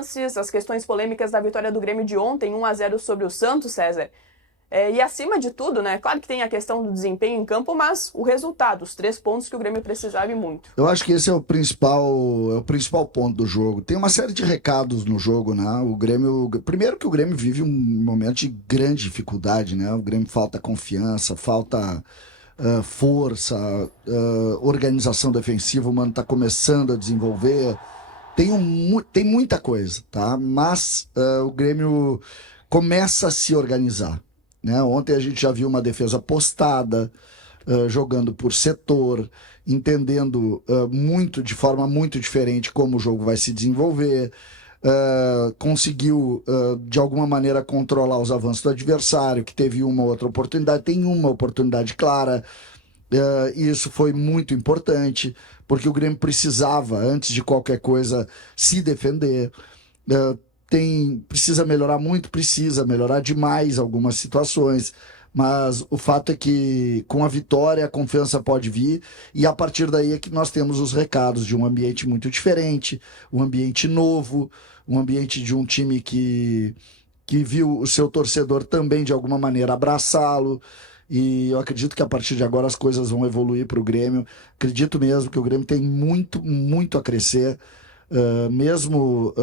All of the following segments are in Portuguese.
lances, as questões polêmicas da vitória do Grêmio de ontem, 1-0 sobre o Santos, César. E acima de tudo, né? Claro que tem a questão do desempenho em campo, mas o resultado, os 3 pontos que o Grêmio precisava e muito. Eu acho que esse é o principal ponto do jogo. Tem uma série de recados no jogo, né? O Grêmio, primeiro que o Grêmio vive um momento de grande dificuldade, né? O Grêmio falta confiança, falta força, organização defensiva, o mano tá começando a desenvolver. Tem muita coisa, tá? Mas o Grêmio começa a se organizar, né? Ontem a gente já viu uma defesa postada, jogando por setor, entendendo de forma muito diferente como o jogo vai se desenvolver, conseguiu de alguma maneira controlar os avanços do adversário, que teve uma ou outra oportunidade, tem uma oportunidade clara, e isso foi muito importante, porque o Grêmio precisava, antes de qualquer coisa, se defender. Precisa melhorar muito, precisa melhorar demais algumas situações, mas o fato é que com a vitória a confiança pode vir, e a partir daí é que nós temos os recados de um ambiente muito diferente, um ambiente novo, um ambiente de um time que viu o seu torcedor também de alguma maneira abraçá-lo, e eu acredito que a partir de agora as coisas vão evoluir para o Grêmio. Acredito mesmo que o Grêmio tem muito, muito a crescer, mesmo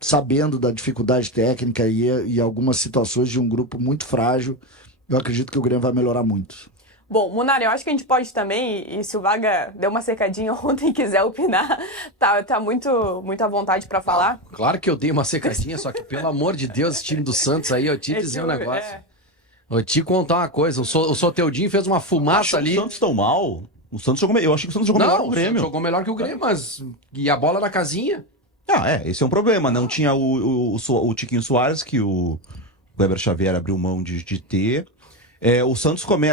sabendo da dificuldade técnica e algumas situações de um grupo muito frágil. Eu acredito que o Grêmio vai melhorar muito. Bom, Munari, eu acho que a gente pode também, e se o Vaga deu uma secadinha ontem e quiser opinar, tá muito, muito à vontade para falar. Claro que eu dei uma secadinha, só que pelo amor de Deus, esse time do Santos aí, eu te dizer um negócio. Eu te contar uma coisa, o Soteudinho fez uma fumaça ali. O Santos tão mal? Eu achei que o Santos jogou melhor que o Grêmio. Não, jogou melhor que o Grêmio, mas... E a bola na casinha? Esse é um problema. Não tinha o Tiquinho Soares, que o Weber Xavier abriu mão de ter.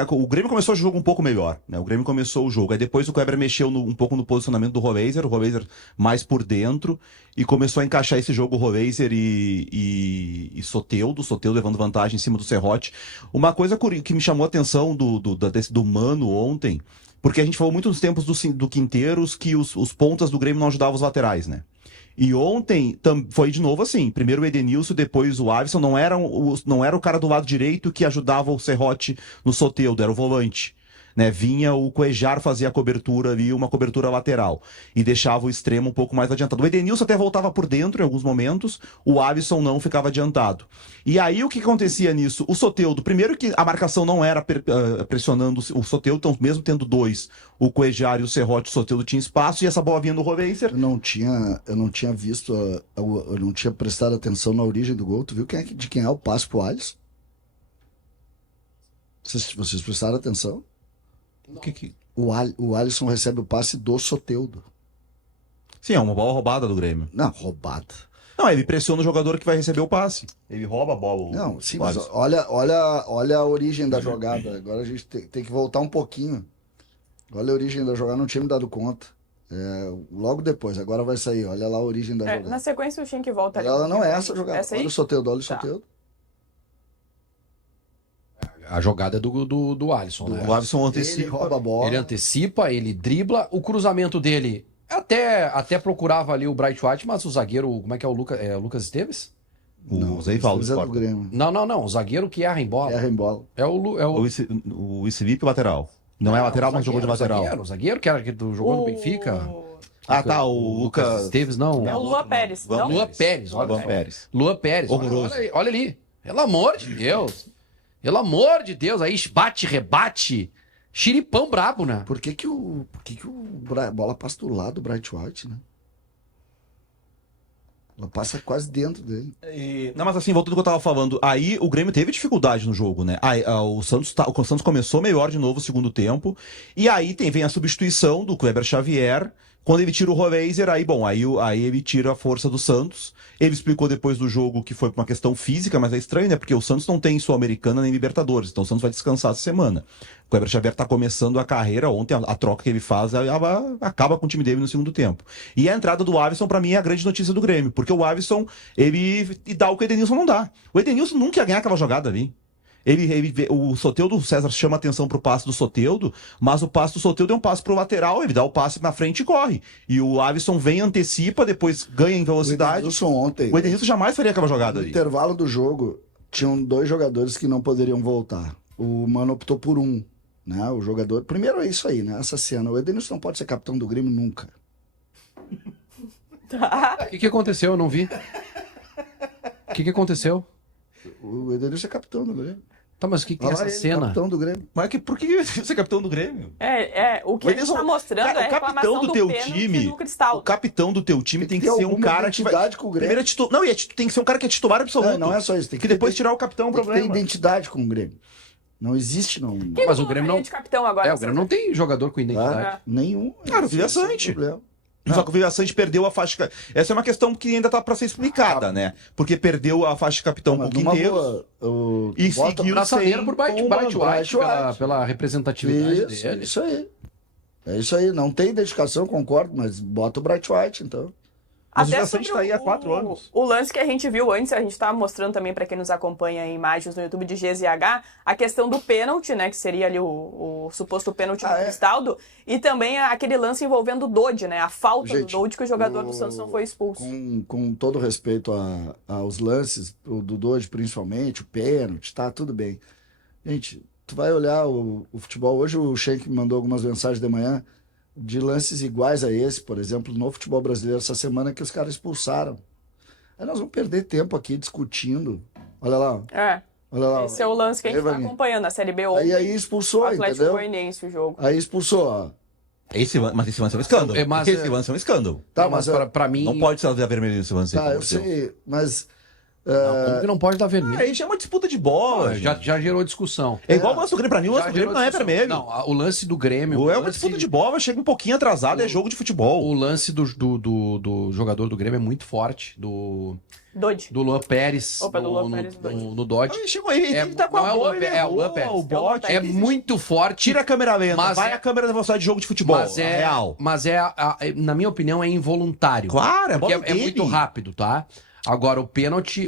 O Grêmio começou o jogo um pouco melhor, né? O Grêmio começou o jogo. Aí depois o Weber mexeu um pouco no posicionamento do Rohweiser, o Rohweiser mais por dentro, e começou a encaixar esse jogo Rohweiser e Soteldo levando vantagem em cima do Serrote. Uma coisa que me chamou a atenção do Mano ontem, porque a gente falou muito nos tempos do Quinteiros que os pontas do Grêmio não ajudavam os laterais, né? E ontem foi de novo assim. Primeiro o Edenilson, depois o Avison. Não era o cara do lado direito que ajudava o Serrote no Soteldo, era o volante, né? Vinha o Cuejar fazer a cobertura ali, uma cobertura lateral, e deixava o extremo um pouco mais adiantado. O Edenilson até voltava por dentro em alguns momentos, o Avison não ficava adiantado. E aí o que acontecia nisso? O Soteldo, primeiro que a marcação não era pressionando o Soteldo, então mesmo tendo dois, o Cuejar e o Serrote, o Soteldo tinha espaço, e essa bola vinha no Rohweiser. Eu não tinha visto, eu não tinha prestado atenção na origem do gol. Tu viu de quem é o passe pro Alisson? Vocês prestaram atenção? O Alisson recebe o passe do Soteldo. Sim, é uma bola roubada do Grêmio. Não, roubada. Não, ele pressiona o jogador que vai receber o passe. Ele rouba a bola. Não, sim, mas olha a origem da jogada. Agora a gente tem que voltar um pouquinho. Olha a origem da jogada, não tinha me dado conta. Logo depois, agora vai sair. Olha lá a origem da jogada. Na sequência o Schenck volta ali. Ela não é essa jogada. Essa aí? Olha o Soteldo, olha o Soteldo. A jogada é do Alisson, né? O Alisson Ele antecipa. rouba a bola. Ele antecipa, ele dribla. O cruzamento dele até procurava ali o Bright White, mas o zagueiro, como é que é o Lucas? É o Lucas Esteves? O Zé Ivaldo do Grêmio. Não. O zagueiro que erra em bola. Erra em bola. O Felipe lateral. Não é lateral, mas jogou de lateral. O zagueiro que era que jogou no Benfica. O Lucas Esteves, não. É o Luan Pérez. Luan não? Luan Pérez. Luan Pérez. Luan Pérez. Horroroso. Olha ali. Pelo amor de Deus. Pelo amor de Deus. Aí bate, rebate. Xiripão brabo, né? Por que a bola passa do lado do Bright White, né? Ela passa quase dentro dele. Não, mas assim, voltando ao que eu tava falando, aí o Grêmio teve dificuldade no jogo, né? O Santos começou melhor de novo o segundo tempo, e aí vem a substituição do Weber Xavier. Quando ele tira o Rohweiser, aí ele tira a força do Santos. Ele explicou depois do jogo que foi por uma questão física, mas é estranho, né? Porque o Santos não tem Sul-Americana nem Libertadores, então o Santos vai descansar essa semana. O Weber Xavier tá começando a carreira, ontem a troca que ele faz acaba com o time dele no segundo tempo. E a entrada do Avison, pra mim, é a grande notícia do Grêmio, porque o Avison, ele dá o que o Edenilson não dá. O Edenilson nunca ia ganhar aquela jogada ali. O Soteldo, o César chama atenção pro passe do Soteldo, mas o passe do Soteldo é um passe pro lateral, ele dá o passe na frente e corre. E o Alisson vem, antecipa, depois ganha em velocidade. O Edenilson jamais faria aquela jogada ali. No intervalo do jogo, tinham 2 jogadores que não poderiam voltar. O Mano optou por um, né? O jogador... Primeiro é isso aí, né? Essa cena. O Edenilson não pode ser capitão do Grêmio nunca. O que aconteceu? Eu não vi. O que aconteceu? O Edenilson é capitão do Grêmio. Tá, mas o que tem Olha essa lá ele, cena? capitão do Grêmio. Mas por que você é capitão do Grêmio? O que ele tá mostrando Cara, é a reclamação do teu pênalti time, do Cristal. o capitão do teu time tem que ser um cara que vai... com o Grêmio. Primeiro não, tem que ser um cara que é titular absoluto. Não é só isso. Tem que depois tirar o capitão é um tem que ter problema. identidade com o Grêmio. Não existe, não. Quem Mas o Grêmio não... de capitão agora, o Grêmio não tem jogador com identidade. Nenhum. Cara, o Vila Sante. Só que o Vila Sante perdeu a faixa... Essa é uma questão que ainda tá pra ser explicada, né? Porque perdeu a faixa de capitão um pouquinho inteiro. E seguiu braçadeiro por Bright White pela representatividade dele. Isso aí. É isso aí. Não tem dedicação, concordo, mas bota o Bright White, então. Mas o Vila Sante tá aí há 4 anos. O lance que a gente viu antes, a gente tá mostrando também para quem nos acompanha em imagens no YouTube de GZH, a questão do pênalti, né, que seria ali o suposto pênalti do Cristaldo, e também aquele lance envolvendo o Dodge, né, a falta do Dodge que o jogador do Santos não foi expulso. Com todo respeito aos lances, o do Dodge principalmente, o pênalti, tá tudo bem. Gente, tu vai olhar o futebol, hoje o Schenck me mandou algumas mensagens de manhã, de lances iguais a esse, por exemplo, no futebol brasileiro essa semana que os caras expulsaram. Aí nós vamos perder tempo aqui discutindo. Olha lá. Olha lá. Esse é o lance que a gente tá acompanhando, a Série B ontem. Aí expulsou, o Atlético entendeu? Goianiense, o jogo. Aí expulsou, ó. Mas esse lance é um escândalo. Esse lance é um escândalo. Tá, mas pra mim... Não pode ser vermelho esse lance. Tá, eu sei, mas... Como que não pode dar vermelho? Aí já é uma disputa de bola. Já gerou discussão. É igual o lance do Grêmio. Pra mim, o lance do Grêmio não é vermelho. Não, o lance do Grêmio... É uma disputa de bola, chega um pouquinho atrasado, é jogo de futebol. O lance do jogador do Grêmio é muito forte. Do Luan Pérez. Opa, do Luan Pérez. No Dodge. Ele tá com a bola, o Luan Pérez. O bote. É muito forte. Tira a câmera lenta, vai a câmera da velocidade de jogo de futebol. Real. Mas na minha opinião, é involuntário. Claro, porque é muito rápido, tá? Agora, o pênalti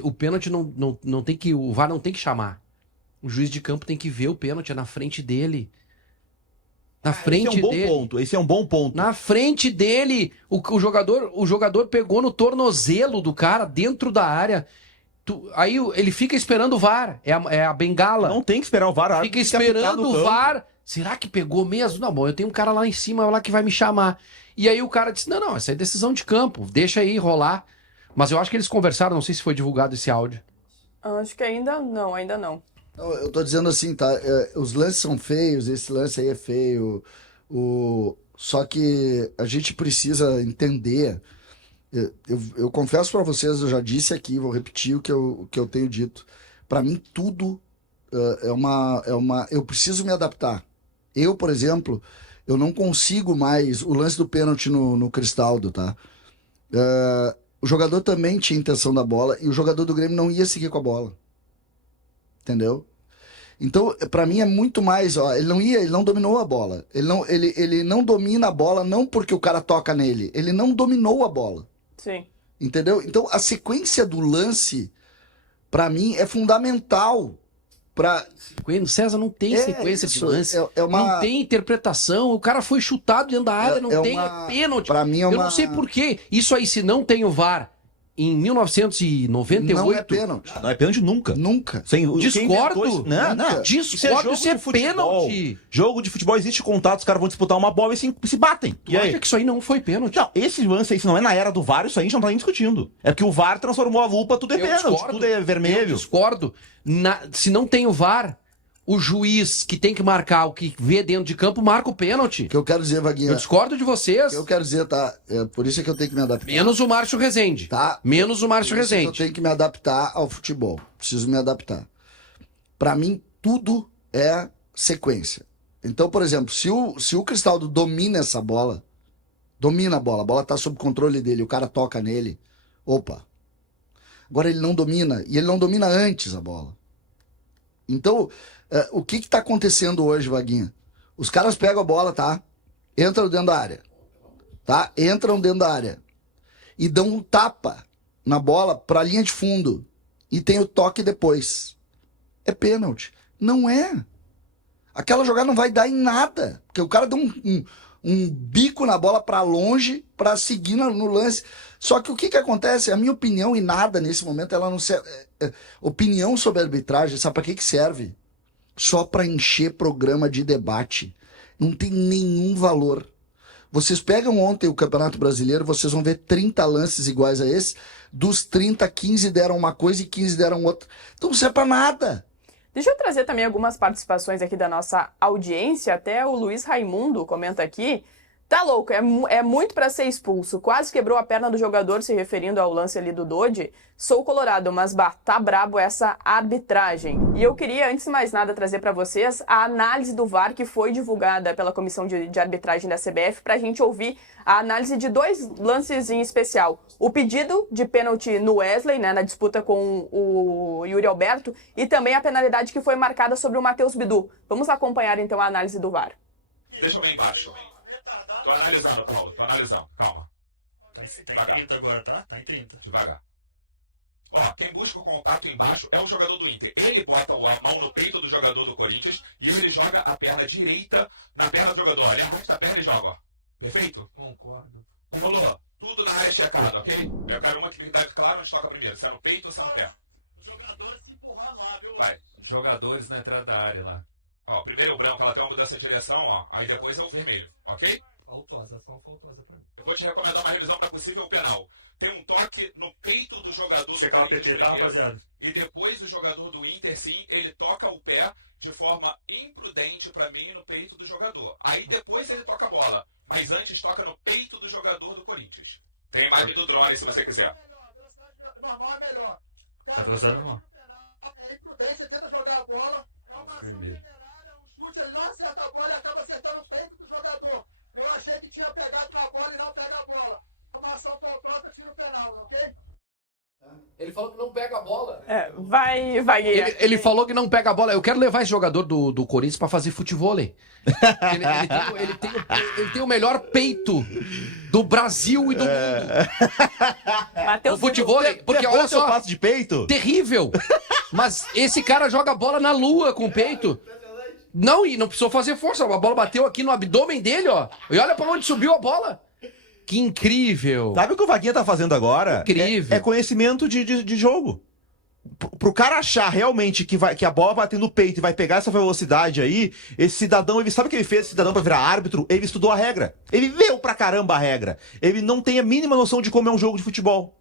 não tem que... O VAR não tem que chamar. O juiz de campo tem que ver o pênalti, é na frente dele. Na frente dele. Esse é um bom ponto. Na frente dele, o jogador pegou no tornozelo do cara dentro da área. Aí ele fica esperando o VAR. É a bengala. Não tem que esperar o VAR. Fica esperando o VAR. Será que pegou mesmo? Não, bom, eu tenho um cara lá em cima lá que vai me chamar. E aí o cara disse, não, essa é decisão de campo. Deixa aí rolar. Mas eu acho que eles conversaram, não sei se foi divulgado esse áudio. Acho que ainda não. Eu tô dizendo assim, tá? Os lances são feios, esse lance aí é feio. Só que a gente precisa entender. Eu confesso pra vocês, eu já disse aqui, vou repetir o que eu tenho dito. Pra mim, tudo eu preciso me adaptar. Eu, por exemplo, eu não consigo mais o lance do pênalti no Cristaldo, tá? O jogador também tinha intenção da bola e o jogador do Grêmio não ia seguir com a bola. Entendeu? Então, pra mim é muito mais, ó, ele não dominou a bola. Ele não domina a bola não porque o cara toca nele, ele não dominou a bola. Sim. Entendeu? Então, a sequência do lance pra mim é fundamental. César, não tem sequência de lance. Não tem interpretação. O cara foi chutado dentro da área, não tem pênalti. Pra mim Eu não sei por quê. Isso aí, se não tem o VAR em 1998... Não é pênalti. Não é pênalti nunca. Nunca. Discordo. Não. Discordo, isso é pênalti. Jogo de futebol, existe contato, os caras vão disputar uma bola e se batem. Tu acha que isso aí não foi pênalti? Não, esse lance aí, se não é na era do VAR, isso aí a gente não tá nem discutindo. É porque o VAR transformou a lupa, tudo é pênalti, tudo é vermelho. Eu discordo. Se não tem o VAR, o juiz que tem que marcar o que vê dentro de campo, marca o pênalti. O que eu quero dizer, Vaguinha... Eu discordo de vocês. O que eu quero dizer, tá? Por isso é que eu tenho que me adaptar. Menos o Márcio Rezende. Tá? Menos o Márcio Rezende. Eu tenho que me adaptar ao futebol. Preciso me adaptar. Pra mim, tudo é sequência. Então, por exemplo, se o Cristaldo domina essa bola, domina a bola tá sob controle dele, o cara toca nele, opa. Agora ele não domina, e ele não domina antes a bola. Então, o que tá acontecendo hoje, Vaguinha? Os caras pegam a bola, tá? Entram dentro da área. Tá? Entram dentro da área. E dão um tapa na bola pra linha de fundo. E tem o toque depois. É pênalti. Não é. Aquela jogada não vai dar em nada. Porque o cara deu um bico na bola para longe para seguir no lance. Só que o que acontece? A minha opinião, e nada nesse momento, ela não serve. Opinião sobre a arbitragem, sabe para que serve? Só para encher programa de debate. Não tem nenhum valor. Vocês pegam ontem o Campeonato Brasileiro, vocês vão ver 30 lances iguais a esse. Dos 30, 15 deram uma coisa e 15 deram outra. Então não serve para nada. Deixa eu trazer também algumas participações aqui da nossa audiência. Até o Luiz Raimundo comenta aqui. Tá louco, é muito pra ser expulso. Quase quebrou a perna do jogador, se referindo ao lance ali do Dodge. Sou colorado, mas tá brabo essa arbitragem. E eu queria, antes de mais nada, trazer pra vocês a análise do VAR que foi divulgada pela Comissão de Arbitragem da CBF pra gente ouvir a análise de 2 lances em especial. O pedido de pênalti no Wesley, né, na disputa com o Yuri Alberto, e também a penalidade que foi marcada sobre o Matheus Bidu. Vamos acompanhar então a análise do VAR. Deixa eu ver embaixo. Tô analisando, Paulo. Tô analisando. Calma. Tá em 30 agora, tá? Tá em 30. Devagar. Ó, quem busca o contato embaixo é o jogador do Inter. Ele bota a mão no peito do jogador do Corinthians e ele joga a perna direita na perna do jogador. Ele arrasta a perna e joga, ó. Perfeito? Concordo. Rolou. Tudo na área checada, ok? Eu quero uma que tá claro onde toca primeiro. Se é no peito ou se é no pé. Os jogadores se empurrar lá, viu? Vai. Jogadores na entrada da área lá. Ó, primeiro o branco, ela tem uma mudança de direção, ó. Aí depois é o vermelho, ok? Faltosa, só faltosa pra mim. Eu vou te recomendar uma revisão para possível penal. Tem um toque no peito do jogador do Chegar o Corinthians, PT, tá, beleza? rapaziada? E depois o jogador do Inter, sim, ele toca o pé de forma imprudente pra mim no peito do jogador. Aí depois ele toca a bola. Mas antes toca no peito do jogador do Corinthians. Tem imagem do drone se você quiser. Velocidade normal é melhor. Tá cruzando não? É imprudência, tenta jogar a bola. É uma ação temerária, um chute, ele não acerta a bola e acaba acertando o peito do jogador. Eu achei que tinha pegado a bola e não pega a bola. É uma ação faltosa, tiro penal, ok? Ele falou que não pega a bola. Vai. Ele falou que não pega a bola. Eu quero levar esse jogador do Corinthians pra fazer futevôlei. Ele tem o melhor peito do Brasil e do mundo. Matheus O futevôlei, porque olha só, passo de peito. terrível. Mas esse cara joga bola na lua com o peito. Não, e não precisou fazer força. A bola bateu aqui no abdômen dele, ó. E olha pra onde subiu a bola. Que incrível. Sabe o que o Vaguinha tá fazendo agora? Incrível. É conhecimento de jogo. Pro cara achar realmente que a bola vai ter no peito e vai pegar essa velocidade aí, esse cidadão, ele sabe o que ele fez, esse cidadão, pra virar árbitro? Ele estudou a regra. Ele leu pra caramba a regra. Ele não tem a mínima noção de como é um jogo de futebol.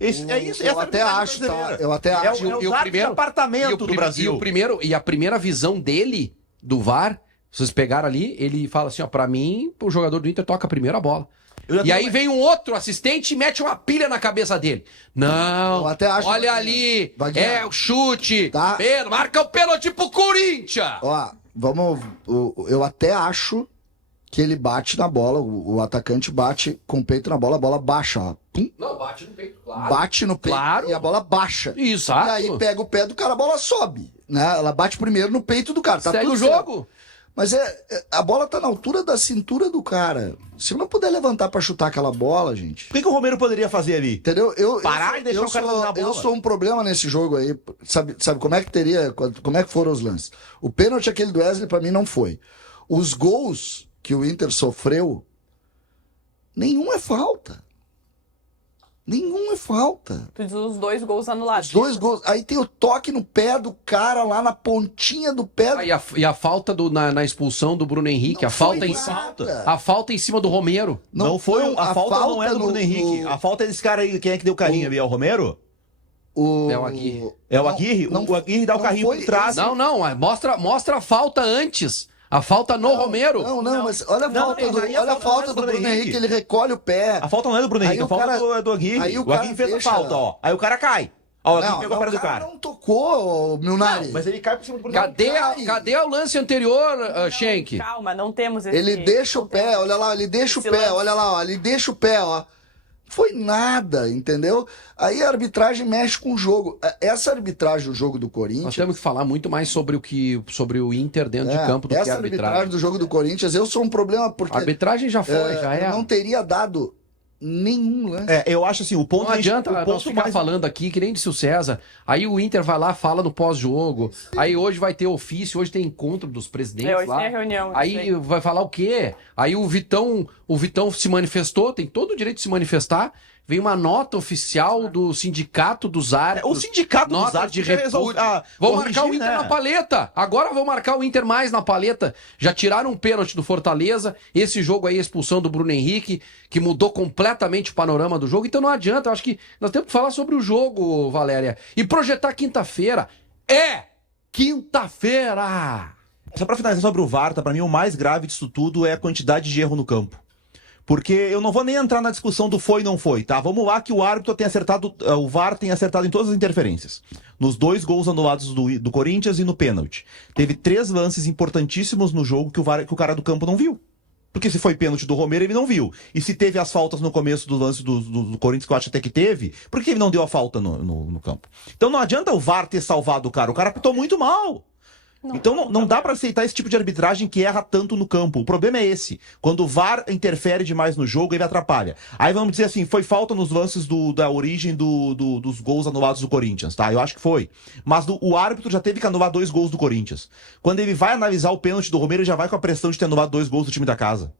É isso. Eu até acho, tá? Eu até acho. É o primeiro apartamento do Brasil. E a primeira visão dele, do VAR, vocês pegaram ali, ele fala assim, ó, pra mim, o jogador do Inter toca primeiro a bola. E aí vem um outro assistente e mete uma pilha na cabeça dele. Não, Eu até acho, olha Vaguinha. ali, Vaguinha. é o chute, Tá. marca o pênalti pro Corinthians. Ó, eu até acho que ele bate na bola, o atacante bate com o peito na bola, a bola baixa, ó. Pum, Não, bate no peito, claro. bate no peito Claro. e a bola baixa. Exato. E aí pega o pé do cara, a bola sobe, né? Ela bate primeiro no peito do cara, tá Segue tudo o certo. jogo. Mas a bola tá na altura da cintura do cara. Se eu não puder levantar pra chutar aquela bola, gente... O que o Romero poderia fazer ali? Entendeu? Parar e deixar o cara na bola. Eu sou um problema nesse jogo aí. Sabe como é que teria... Como é que foram os lances? O pênalti aquele do Wesley pra mim não foi. Os gols que o Inter sofreu, nenhum é falta. Nenhum é falta. Tu diz os 2 gols anulados. Os 2 gols. Aí tem o toque no pé do cara lá na pontinha do pé. E a falta na expulsão do Bruno Henrique, Não a falta foi em nada. a falta em cima do Romero. Não foi. A falta não é do Bruno Henrique. A falta é desse cara aí. Quem é que deu o carrinho ali? É o Romero? É o Aguirre. É o Aguirre? O Aguirre dá o carrinho por trás. Não, mostra a falta antes. A falta no Romero. Não, mas olha a falta do, aí a olha a falta falta do Bruno Henrique, ele recolhe o pé. A falta não é do Bruno Henrique, Aí a o falta cara- é do Aguirre. aí o O Aguirre cara fez a deixa- falta, ó. Aí o cara cai. Ó, o Aguirre pegou a perna do o cara cara. não tocou, Milnari. Mas ele cai por cima do Bruno Cadê o lance anterior, Schenck? Calma, não temos esse... Ele deixa o pé, olha lá, ele deixa o esse pé, lance. olha lá, ó, ele deixa o pé, ó. Foi nada, entendeu? Aí a arbitragem mexe com o jogo. Essa arbitragem do jogo do Nós Corinthians... temos que falar muito mais sobre o Inter dentro de campo do que a essa arbitragem arbitragem. do jogo do Corinthians, eu sou um problema porque... A arbitragem já foi, já é. Eu não teria dado nenhum lance. Eu acho assim, o ponto... Não adianta o nós ponto ficar mais... falando aqui, que nem disse o César. Aí o Inter vai lá, fala no pós-jogo. Aí hoje vai ter ofício, hoje tem encontro dos presidentes Hoje lá. tem a reunião. Aí vai falar o quê? Aí o Vitão se manifestou, tem todo o direito de se manifestar. Vem uma nota oficial do sindicato dos árbitros. O sindicato dos nota árbitros de já repúdio. corrigir, Vão marcar o Inter né? na paleta. Agora vão marcar o Inter mais na paleta. Já tiraram um pênalti do Fortaleza. Esse jogo aí, a expulsão do Bruno Henrique, que mudou completamente o panorama do jogo. Então não adianta. Eu acho que nós temos que falar sobre o jogo, Valéria. E projetar quinta-feira. Quinta-feira! Só pra finalizar sobre o VAR, pra mim o mais grave disso tudo é a quantidade de erro no campo. Porque eu não vou nem entrar na discussão do foi e não foi, tá? Vamos lá que o árbitro tem acertado, o VAR tem acertado em todas as interferências. Nos 2 gols anulados do Corinthians e no pênalti. Teve 3 lances importantíssimos no jogo que o cara do campo não viu. Porque se foi pênalti do Romero, ele não viu. E se teve as faltas no começo do lance do Corinthians, que eu acho até que teve, por que ele não deu a falta no campo? Então não adianta o VAR ter salvado o cara apitou muito mal. Então não dá pra aceitar esse tipo de arbitragem que erra tanto no campo. O problema é esse. Quando o VAR interfere demais no jogo, ele atrapalha. Aí vamos dizer assim, foi falta nos lances da origem dos gols anulados do Corinthians, tá? Eu acho que foi. Mas o árbitro já teve que anular 2 gols do Corinthians. Quando ele vai analisar o pênalti do Romero, ele já vai com a pressão de ter anulado 2 gols do time da casa.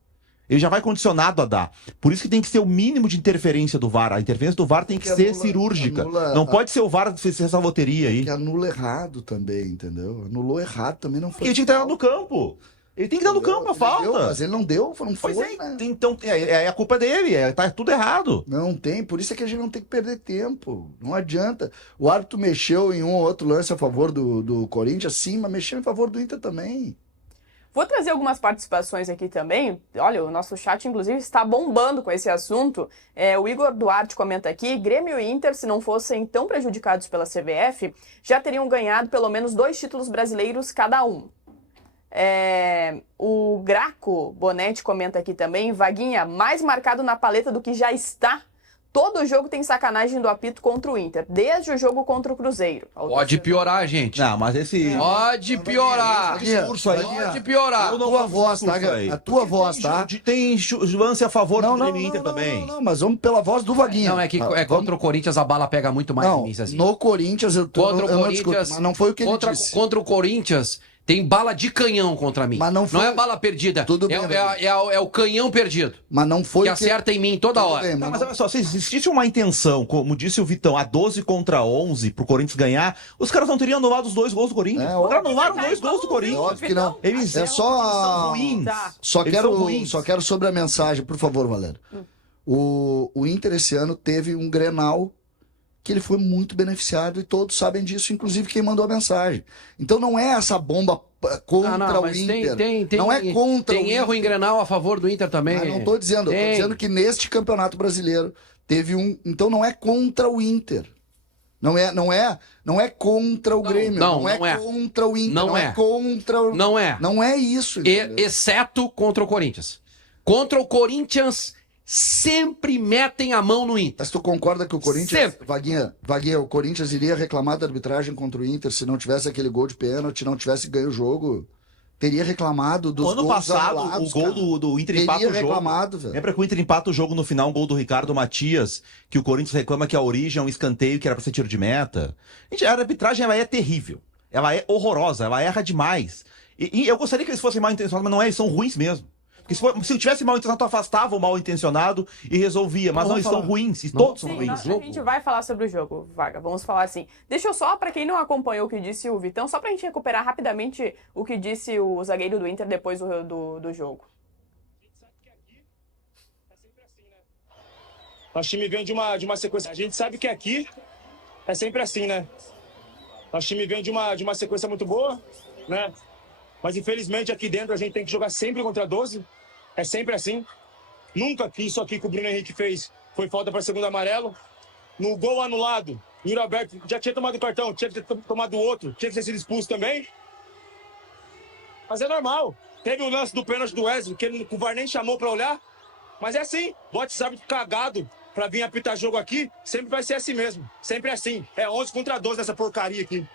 Ele já vai condicionado a dar. Por isso que tem que ser o mínimo de interferência do VAR. A interferência do VAR tem que ser cirúrgica. Não pode ser o VAR essa loteria aí. Que anula errado também, entendeu? Anulou errado também, não foi. Ele tinha que estar no campo. Ele tem que dar no campo a falta. Deu, mas ele não deu, não foi, né? Então é a culpa dele, tá tudo errado. Não tem, por isso é que a gente não tem que perder tempo. Não adianta. O árbitro mexeu em um ou outro lance a favor do Corinthians, sim, mas mexeu em favor do Inter também. Vou trazer algumas participações aqui também. Olha, o nosso chat, inclusive, está bombando com esse assunto. O Igor Duarte comenta aqui, Grêmio e Inter, se não fossem tão prejudicados pela CBF, já teriam ganhado pelo menos 2 títulos brasileiros cada um. O Graco Bonetti comenta aqui também, Vaguinha, mais marcado na paleta do que já está. Todo jogo tem sacanagem do apito contra o Inter, desde o jogo contra o Cruzeiro. Pode piorar, gente. Não, mas esse... Pode piorar. discurso aí... Pode piorar. A tua voz, tá? A tua voz, tá? Tem lance a favor do Grêmio e Inter também. Não, mas vamos pela voz do Vaguinha. Não, é que contra o Corinthians a bala pega muito mais em mim, assim. No Corinthians eu não discuto, mas não foi o que ele disse. Contra o Corinthians tem bala de canhão contra mim. Mas não foi... é bala perdida. Tudo bem, é o canhão perdido. Mas não foi que acerta em mim toda hora. Bem, mas olha só, se existisse uma intenção, como disse o Vitão, a 12 contra 11 pro Corinthians ganhar, os caras não teriam anulado os 2 gols do Corinthians. Os caras anularam 2 gols do Corinthians. Óbvio que não. Eles são ruins. Só quero sobre a mensagem, por favor, Valério. O Inter esse ano teve um Grenal que ele foi muito beneficiado e todos sabem disso, inclusive quem mandou a mensagem. Então não é essa bomba contra o Inter. Não é contra o Inter. Tem erro em Grenal a favor do Inter também. Não estou dizendo. Estou dizendo que neste Campeonato Brasileiro teve um... Então não é contra o Inter. Não é contra o Grêmio. Não é contra o Inter. Não é contra o... Não é. Não é isso. Exceto contra o Corinthians. Contra o Corinthians... sempre metem a mão no Inter. Mas tu concorda que o Corinthians... Sempre. Vaguinha, o Corinthians iria reclamar da arbitragem contra o Inter se não tivesse aquele gol de pênalti, não tivesse ganho o jogo? Teria reclamado dos gols ano passado, anulados, o gol do Inter empata o jogo. Reclamado, velho. Lembra que o Inter empata o jogo no final, um gol do Ricardo Matias, que o Corinthians reclama que a origem é um escanteio que era pra ser tiro de meta. Gente, a arbitragem ela é terrível. Ela é horrorosa, ela erra demais. E eu gostaria que eles fossem mal intencionados, mas não é, eles são ruins mesmo. Porque se tivesse mal intencionado, tu afastava o mal intencionado e resolvia. Mas não, eles são ruins. Todos são ruins. A gente vai falar sobre o jogo, Vaga. Vamos falar assim. Deixa eu só, pra quem não acompanhou o que disse o Vitão, só pra gente recuperar rapidamente o que disse o zagueiro do Inter depois do jogo. Nosso time vem de uma sequência. A gente sabe que aqui é sempre assim, né? Nosso time vem de uma sequência muito boa, né? Mas infelizmente aqui dentro a gente tem que jogar sempre contra 12. É sempre assim. Nunca que isso aqui que o Bruno Henrique fez foi falta para segundo amarelo. No gol anulado, o Yuri Alberto já tinha tomado o cartão, tinha que ter tomado outro, tinha que ter sido expulso também. Mas é normal. Teve o lance do pênalti do Wesley, que o VAR nem chamou para olhar. Mas é assim. Bote árbitro cagado para vir apitar jogo aqui, sempre vai ser assim mesmo. Sempre assim. É 11 contra 12 nessa porcaria aqui.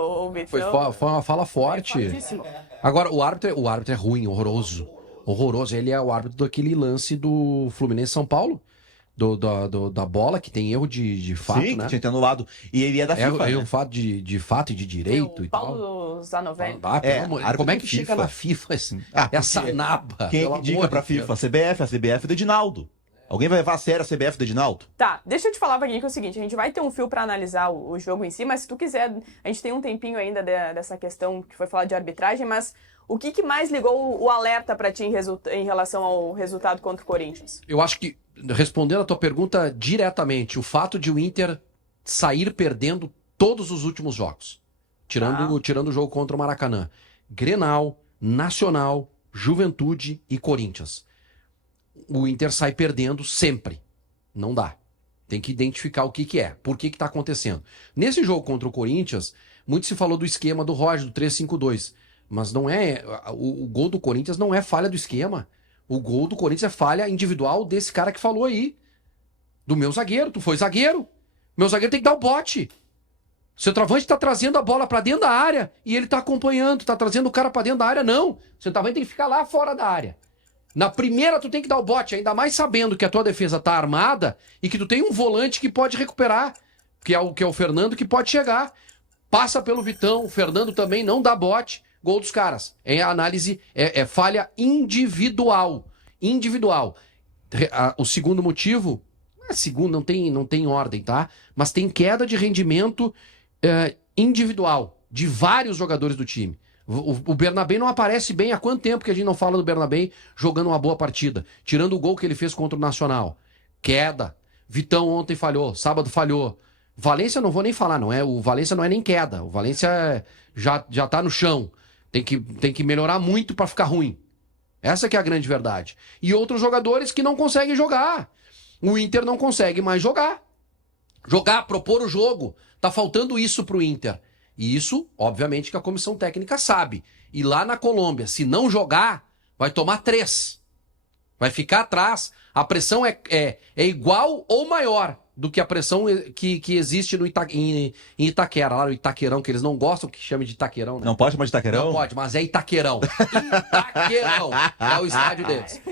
O Vitão... Foi uma fala forte. Agora, o árbitro é ruim, horroroso. Horroroso. Ele é o árbitro daquele lance do Fluminense São Paulo, da bola, que tem erro de fato, Sim, né? que tinha que ter anulado. E ele é da FIFA, É um né? fato de fato e de direito e tal. Paulo Zanovelli. Como é que FIFA. chega na FIFA Ah, essa porque naba? Quem é pelo que indica amor pra de Deus? FIFA? A CBF do Edinaldo. Alguém vai levar a sério a CBF do Edinaldo? Tá, deixa eu te falar, Vaguinho, que é o seguinte, a gente vai ter um fio pra analisar o jogo em si, mas se tu quiser, a gente tem um tempinho ainda dessa questão que foi falar de arbitragem, mas o que mais ligou o alerta pra ti em relação ao resultado contra o Corinthians? Eu acho que, respondendo a tua pergunta diretamente, o fato de o Inter sair perdendo todos os últimos jogos, tirando o jogo contra o Maracanã, Grenal, Nacional, Juventude e Corinthians. O Inter sai perdendo sempre. Não dá. Tem que identificar o que é. Por que tá acontecendo. Nesse jogo contra o Corinthians, muito se falou do esquema do Roger, do 3-5-2. Mas não é... O gol do Corinthians não é falha do esquema. O gol do Corinthians é falha individual desse cara que falou aí. Do meu zagueiro. Tu foi zagueiro. Meu zagueiro tem que dar o bote. O centroavante tá trazendo a bola pra dentro da área e ele tá acompanhando. Tá trazendo o cara pra dentro da área. Não. O centroavante tem que ficar lá fora da área. Na primeira, tu tem que dar o bote, ainda mais sabendo que a tua defesa tá armada e que tu tem um volante que pode recuperar, que é o Fernando, que pode chegar. Passa pelo Vitão, o Fernando também não dá bote, gol dos caras. É análise, é falha individual. Individual. O segundo motivo, segundo, não tem ordem, tá? Mas tem queda de rendimento individual de vários jogadores do time. O Bernabé não aparece bem. Há quanto tempo que a gente não fala do Bernabé jogando uma boa partida? Tirando o gol que ele fez contra o Nacional. Queda. Vitão ontem falhou. Sábado falhou. Valência não vou nem falar, não é? O Valência não é nem queda. O Valência já tá no chão. Tem que melhorar muito pra ficar ruim. Essa que é a grande verdade. E outros jogadores que não conseguem jogar. O Inter não consegue mais jogar. Propor o jogo. Tá faltando isso pro Inter. E isso, obviamente, que a comissão técnica sabe. E lá na Colômbia, se não jogar, vai tomar 3. Vai ficar atrás. A pressão é igual ou maior do que a pressão que existe em Itaquera, lá no Itaquerão, que eles não gostam que chame de Itaquerão, né? Não pode chamar de Itaquerão? Não pode, mas é Itaquerão. Itaquerão é o estádio deles.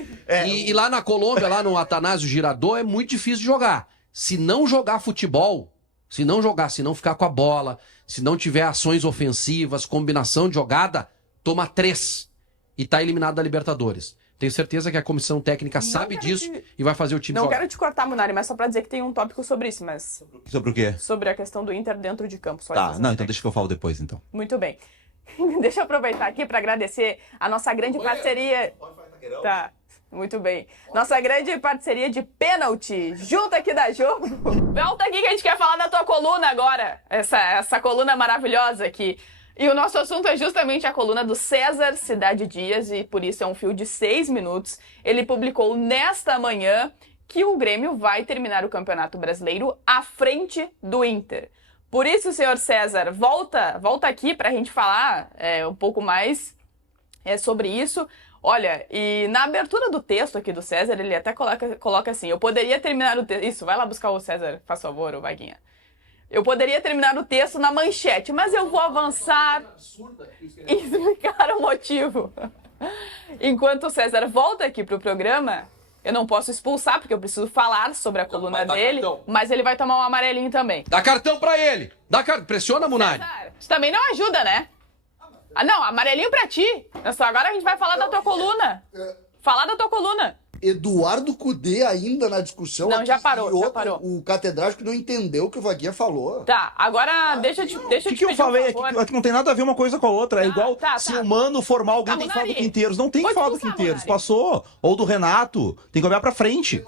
E lá na Colômbia, lá no Atanásio Girardot, é muito difícil de jogar. Se não jogar futebol, se não ficar com a bola, se não tiver ações ofensivas, combinação de jogada, toma 3 e tá eliminado da Libertadores. Tenho certeza que a comissão técnica sabe disso e vai fazer o time Não jogar. quero te cortar, Munari, mas só pra dizer que tem um tópico sobre isso, mas... Sobre o quê? Sobre a questão do Inter dentro de campo. Só Tá, isso, não, né? então deixa que eu falo depois, então. Muito bem. Deixa eu aproveitar aqui para agradecer a nossa grande parceria. Tá, muito bem. Nossa grande parceria de pênalti, junto aqui da Jogo. Volta aqui que a gente quer falar da tua coluna agora. Essa coluna maravilhosa aqui. E o nosso assunto é justamente a coluna do César Cidade Dias, e por isso é um fio de 6 minutos. Ele publicou nesta manhã que o Grêmio vai terminar o Campeonato Brasileiro à frente do Inter. Por isso, senhor César, volta aqui para a gente falar um pouco mais sobre isso. Olha, e na abertura do texto aqui do César, ele até coloca assim, eu poderia terminar o texto... Isso, vai lá buscar o César, faz favor, ô Vaguinha. Eu poderia terminar o texto na manchete, mas eu vou avançar e explicar o motivo. Enquanto o César volta aqui pro programa, eu não posso expulsar, porque eu preciso falar sobre a coluna dele, mas ele vai tomar um amarelinho também. Dá cartão pra ele! Pressiona, Munari! César, isso também não ajuda, né? Ah, não, amarelinho pra ti. Agora a gente vai falar da tua coluna. Falar da tua coluna. Eduardo Cudê ainda na discussão. Não, aqui, já parou, e outro, já parou. O catedrático não entendeu o que o Vaguinha falou. Tá, agora deixa eu te O pedir que eu falei um é favor. que não tem nada a ver uma coisa com a outra. É igual tá. se humano formar alguém, Tá, tem que falar do Munari. Quinteiros. Não tem que Pode falar do expulsar, Quinteiros. Munari. Passou. Ou do Renato. Tem que olhar pra frente.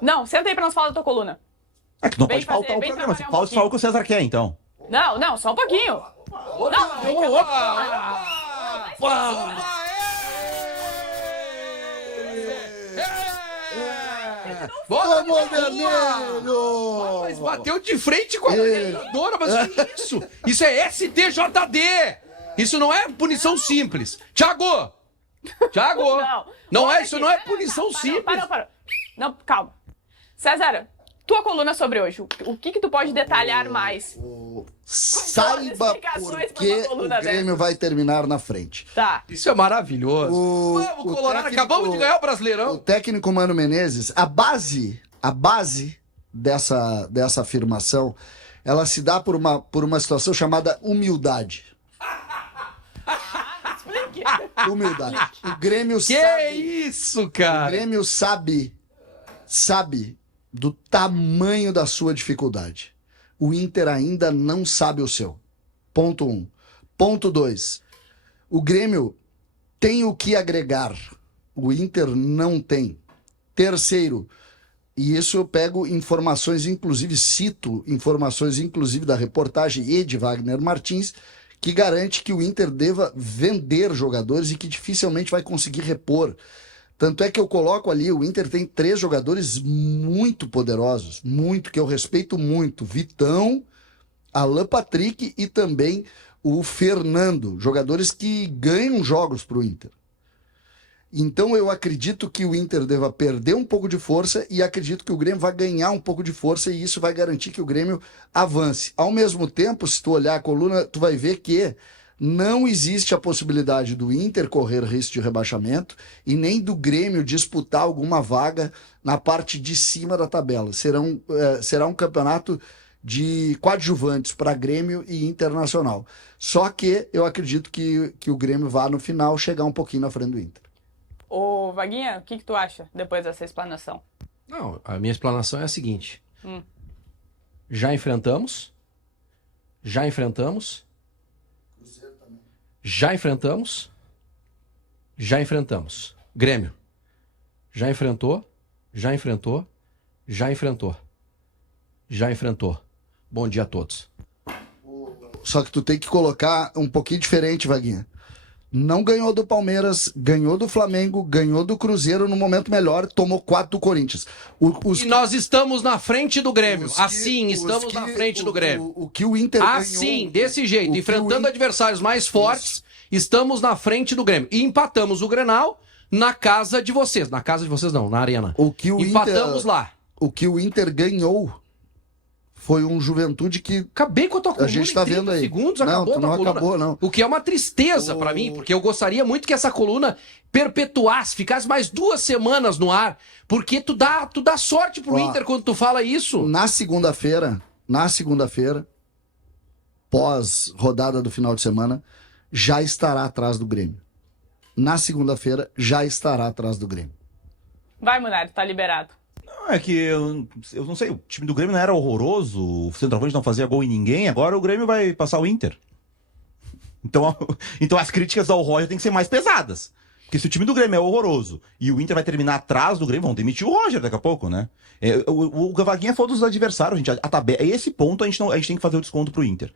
Não, senta aí pra nós falar da tua coluna. É que não Vem pode faltar fazer- o vem programa. Você trabalhar um fala pouquinho. o que o César quer, então. Não, só um pouquinho. Vamos, vermelho! Mas bateu de frente com a organizadora, mas que isso? Isso é STJD! Isso não é punição simples. Thiago! Não Volta isso aqui. não é punição simples. Parou. Não, calma. César, Tua coluna sobre hoje, o que tu pode detalhar mais? Saiba explicações por pra uma que o coluna Grêmio dessas. vai terminar na frente. Tá. Isso é maravilhoso. Vamos, Colorado, acabamos de ganhar o O Brasileirão. técnico Mano Menezes, a base dessa afirmação, ela se dá por uma situação chamada humildade. Explique. Humildade. O Grêmio Que sabe. isso, O cara? Grêmio sabe do tamanho da sua dificuldade. O Inter ainda não sabe o seu. Ponto 1. Ponto 2. O Grêmio tem o que agregar. O Inter não tem. Terceiro, e isso eu pego informações, inclusive cito informações, inclusive da reportagem e de Wagner Martins, que garante que o Inter deva vender jogadores e que dificilmente vai conseguir repor. Tanto é que eu coloco ali, o Inter tem 3 jogadores muito poderosos, que eu respeito muito. Vitão, Alan Patrick e também o Fernando, jogadores que ganham jogos para o Inter. Então eu acredito que o Inter deva perder um pouco de força e acredito que o Grêmio vai ganhar um pouco de força e isso vai garantir que o Grêmio avance. Ao mesmo tempo, se tu olhar a coluna, tu vai ver que não existe a possibilidade do Inter correr risco de rebaixamento e nem do Grêmio disputar alguma vaga na parte de cima da tabela. Será um campeonato de coadjuvantes para Grêmio e Internacional. Só que eu acredito que o Grêmio vá no final chegar um pouquinho na frente do Inter. Ô, Vaguinha, o que tu acha depois dessa explanação? Não, a minha explanação é a seguinte. Já enfrentamos. Já enfrentamos. Grêmio. Já enfrentou. Bom dia a todos. Só que tu tem que colocar um pouquinho diferente, Vaguinha. Não ganhou do Palmeiras, ganhou do Flamengo, ganhou do Cruzeiro no momento melhor, tomou 4 do Corinthians. E nós estamos na frente do Grêmio. Assim, estamos na frente do Grêmio. O que o Inter Assim, ganhou, desse jeito, o que enfrentando o adversários mais fortes, estamos na frente do Grêmio. E empatamos o Grenal na casa de vocês. Na casa de vocês não, na arena. Empatamos lá. O que o Inter ganhou foi um Juventude que Acabei com a tua coluna a gente tá em 30 vendo aí. segundos, Não, acabou tu a tua não coluna. acabou, não. O que é uma tristeza pra mim, porque eu gostaria muito que essa coluna perpetuasse, ficasse mais 2 semanas no ar, porque tu dá sorte pro Inter quando tu fala isso. Na segunda-feira, pós rodada do final de semana, já estará atrás do Grêmio. Na segunda-feira, já estará atrás do Grêmio. Vai, Munari, tá liberado. Não, é que eu não sei, o time do Grêmio não era horroroso, o centroavante não fazia gol em ninguém, agora o Grêmio vai passar o Inter. Então as críticas ao Roger têm que ser mais pesadas. Porque se o time do Grêmio é horroroso e o Inter vai terminar atrás do Grêmio, vão demitir o Roger daqui a pouco, né? O Vaguinha falou dos adversários, gente. A tabela, esse ponto a gente tem que fazer o desconto pro Inter.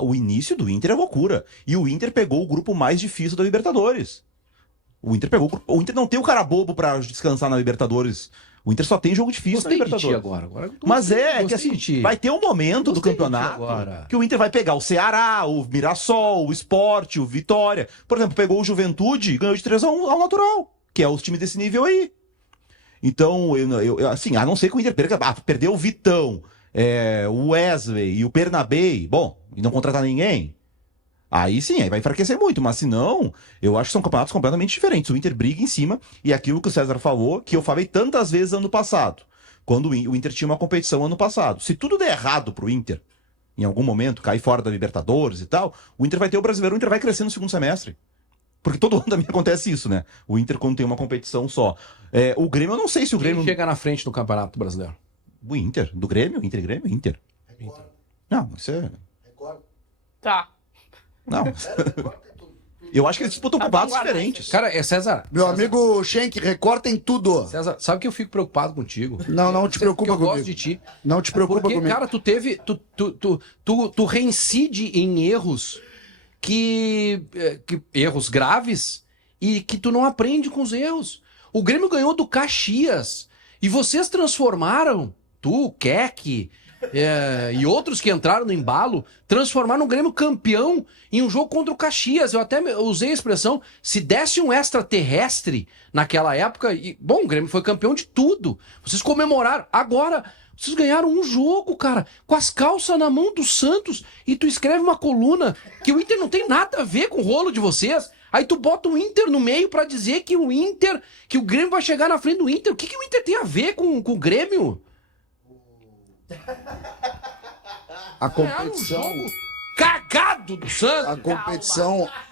O início do Inter é loucura. E o Inter pegou o grupo mais difícil da Libertadores. O Inter não tem o cara bobo pra descansar na Libertadores. O Inter só tem jogo difícil Gostei na de ti Libertadores. agora. Mas é que Gostei assim, de ti. vai ter um momento do Gostei de ti campeonato agora. que o Inter vai pegar o Ceará, o Mirassol, o Sport, o Vitória. Por exemplo, pegou o Juventude e ganhou de 3-1 ao natural, que é os times desse nível aí. Então, assim, a não ser que o Inter perca, perdeu o Vitão, o Wesley e o Bernabé, bom, e não contratar ninguém. Aí sim, aí vai enfraquecer muito, mas se não, eu acho que são campeonatos completamente diferentes. O Inter briga em cima, e aquilo que o César falou, que eu falei tantas vezes ano passado, quando o Inter tinha uma competição ano passado. Se tudo der errado pro Inter, em algum momento, cair fora da Libertadores e tal, o Inter vai ter o Brasileiro, o Inter vai crescer no segundo semestre. Porque todo ano também acontece isso, né? O Inter, quando tem uma competição só. O Grêmio, eu não sei se o Grêmio... Quem chega na frente do Campeonato Brasileiro? O Inter? Do Grêmio? Inter e Grêmio? Inter. Não, isso é... Tá. Não. Eu acho que eles disputam campeonatos diferentes. Cara, César. Meu amigo Schenck, recortem tudo. César, sabe que eu fico preocupado contigo? Não te preocupa Porque eu comigo. gosto de ti. Não te preocupa Porque, comigo. cara, tu teve... Tu reincide em erros que erros graves e que tu não aprende com os erros. O Grêmio ganhou do Caxias e vocês transformaram, tu, Keck e outros que entraram no embalo, transformaram o Grêmio campeão em um jogo contra o Caxias. Eu até usei a expressão, se desse um extraterrestre naquela época, bom, o Grêmio foi campeão de tudo. Vocês comemoraram. Agora, Vocês ganharam um jogo, cara, com as calças na mão do Santos, e tu escreve uma coluna que o Inter não tem nada a ver com o rolo de vocês. Aí tu bota o Inter no meio pra dizer que que o Grêmio vai chegar na frente do Inter. O que o Inter tem a ver com o Grêmio? A competição... Cagado do Santos.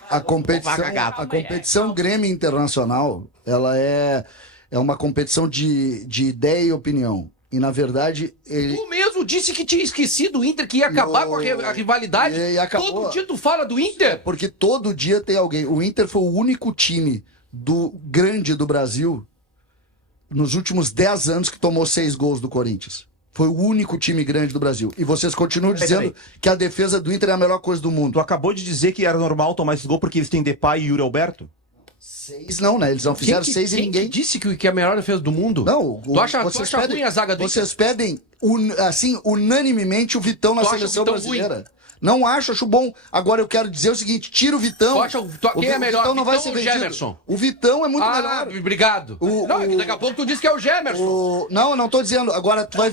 A competição Grêmio Internacional, ela é uma competição de ideia e opinião. E, na verdade, Tu mesmo disse que tinha esquecido o Inter, que ia acabar com a rivalidade. E acabou. Todo dia tu fala do Inter. Porque todo dia tem alguém. O Inter foi o único time grande do Brasil nos últimos 10 anos que tomou 6 gols do Corinthians. Foi o único time grande do Brasil. E vocês continuam dizendo que a defesa do Inter é a melhor coisa do mundo. Tu acabou de dizer que era normal tomar esse gol porque eles têm Depay e Yuri Alberto? 6 não, né? Eles não fizeram 6 e ninguém... disse que é a melhor defesa do mundo? Não. Tu acha ruim a zaga do Inter? Vocês pedem, assim, unanimemente o Vitão na seleção brasileira. Ruim? Não acho bom. Agora eu quero dizer o seguinte, tira o Vitão. Quem é melhor, Vitão não vai ser ou vendido. Gemerson? O Vitão é muito melhor. Obrigado. Daqui a pouco tu diz que é o Gemerson. Não tô dizendo. Agora tu vai...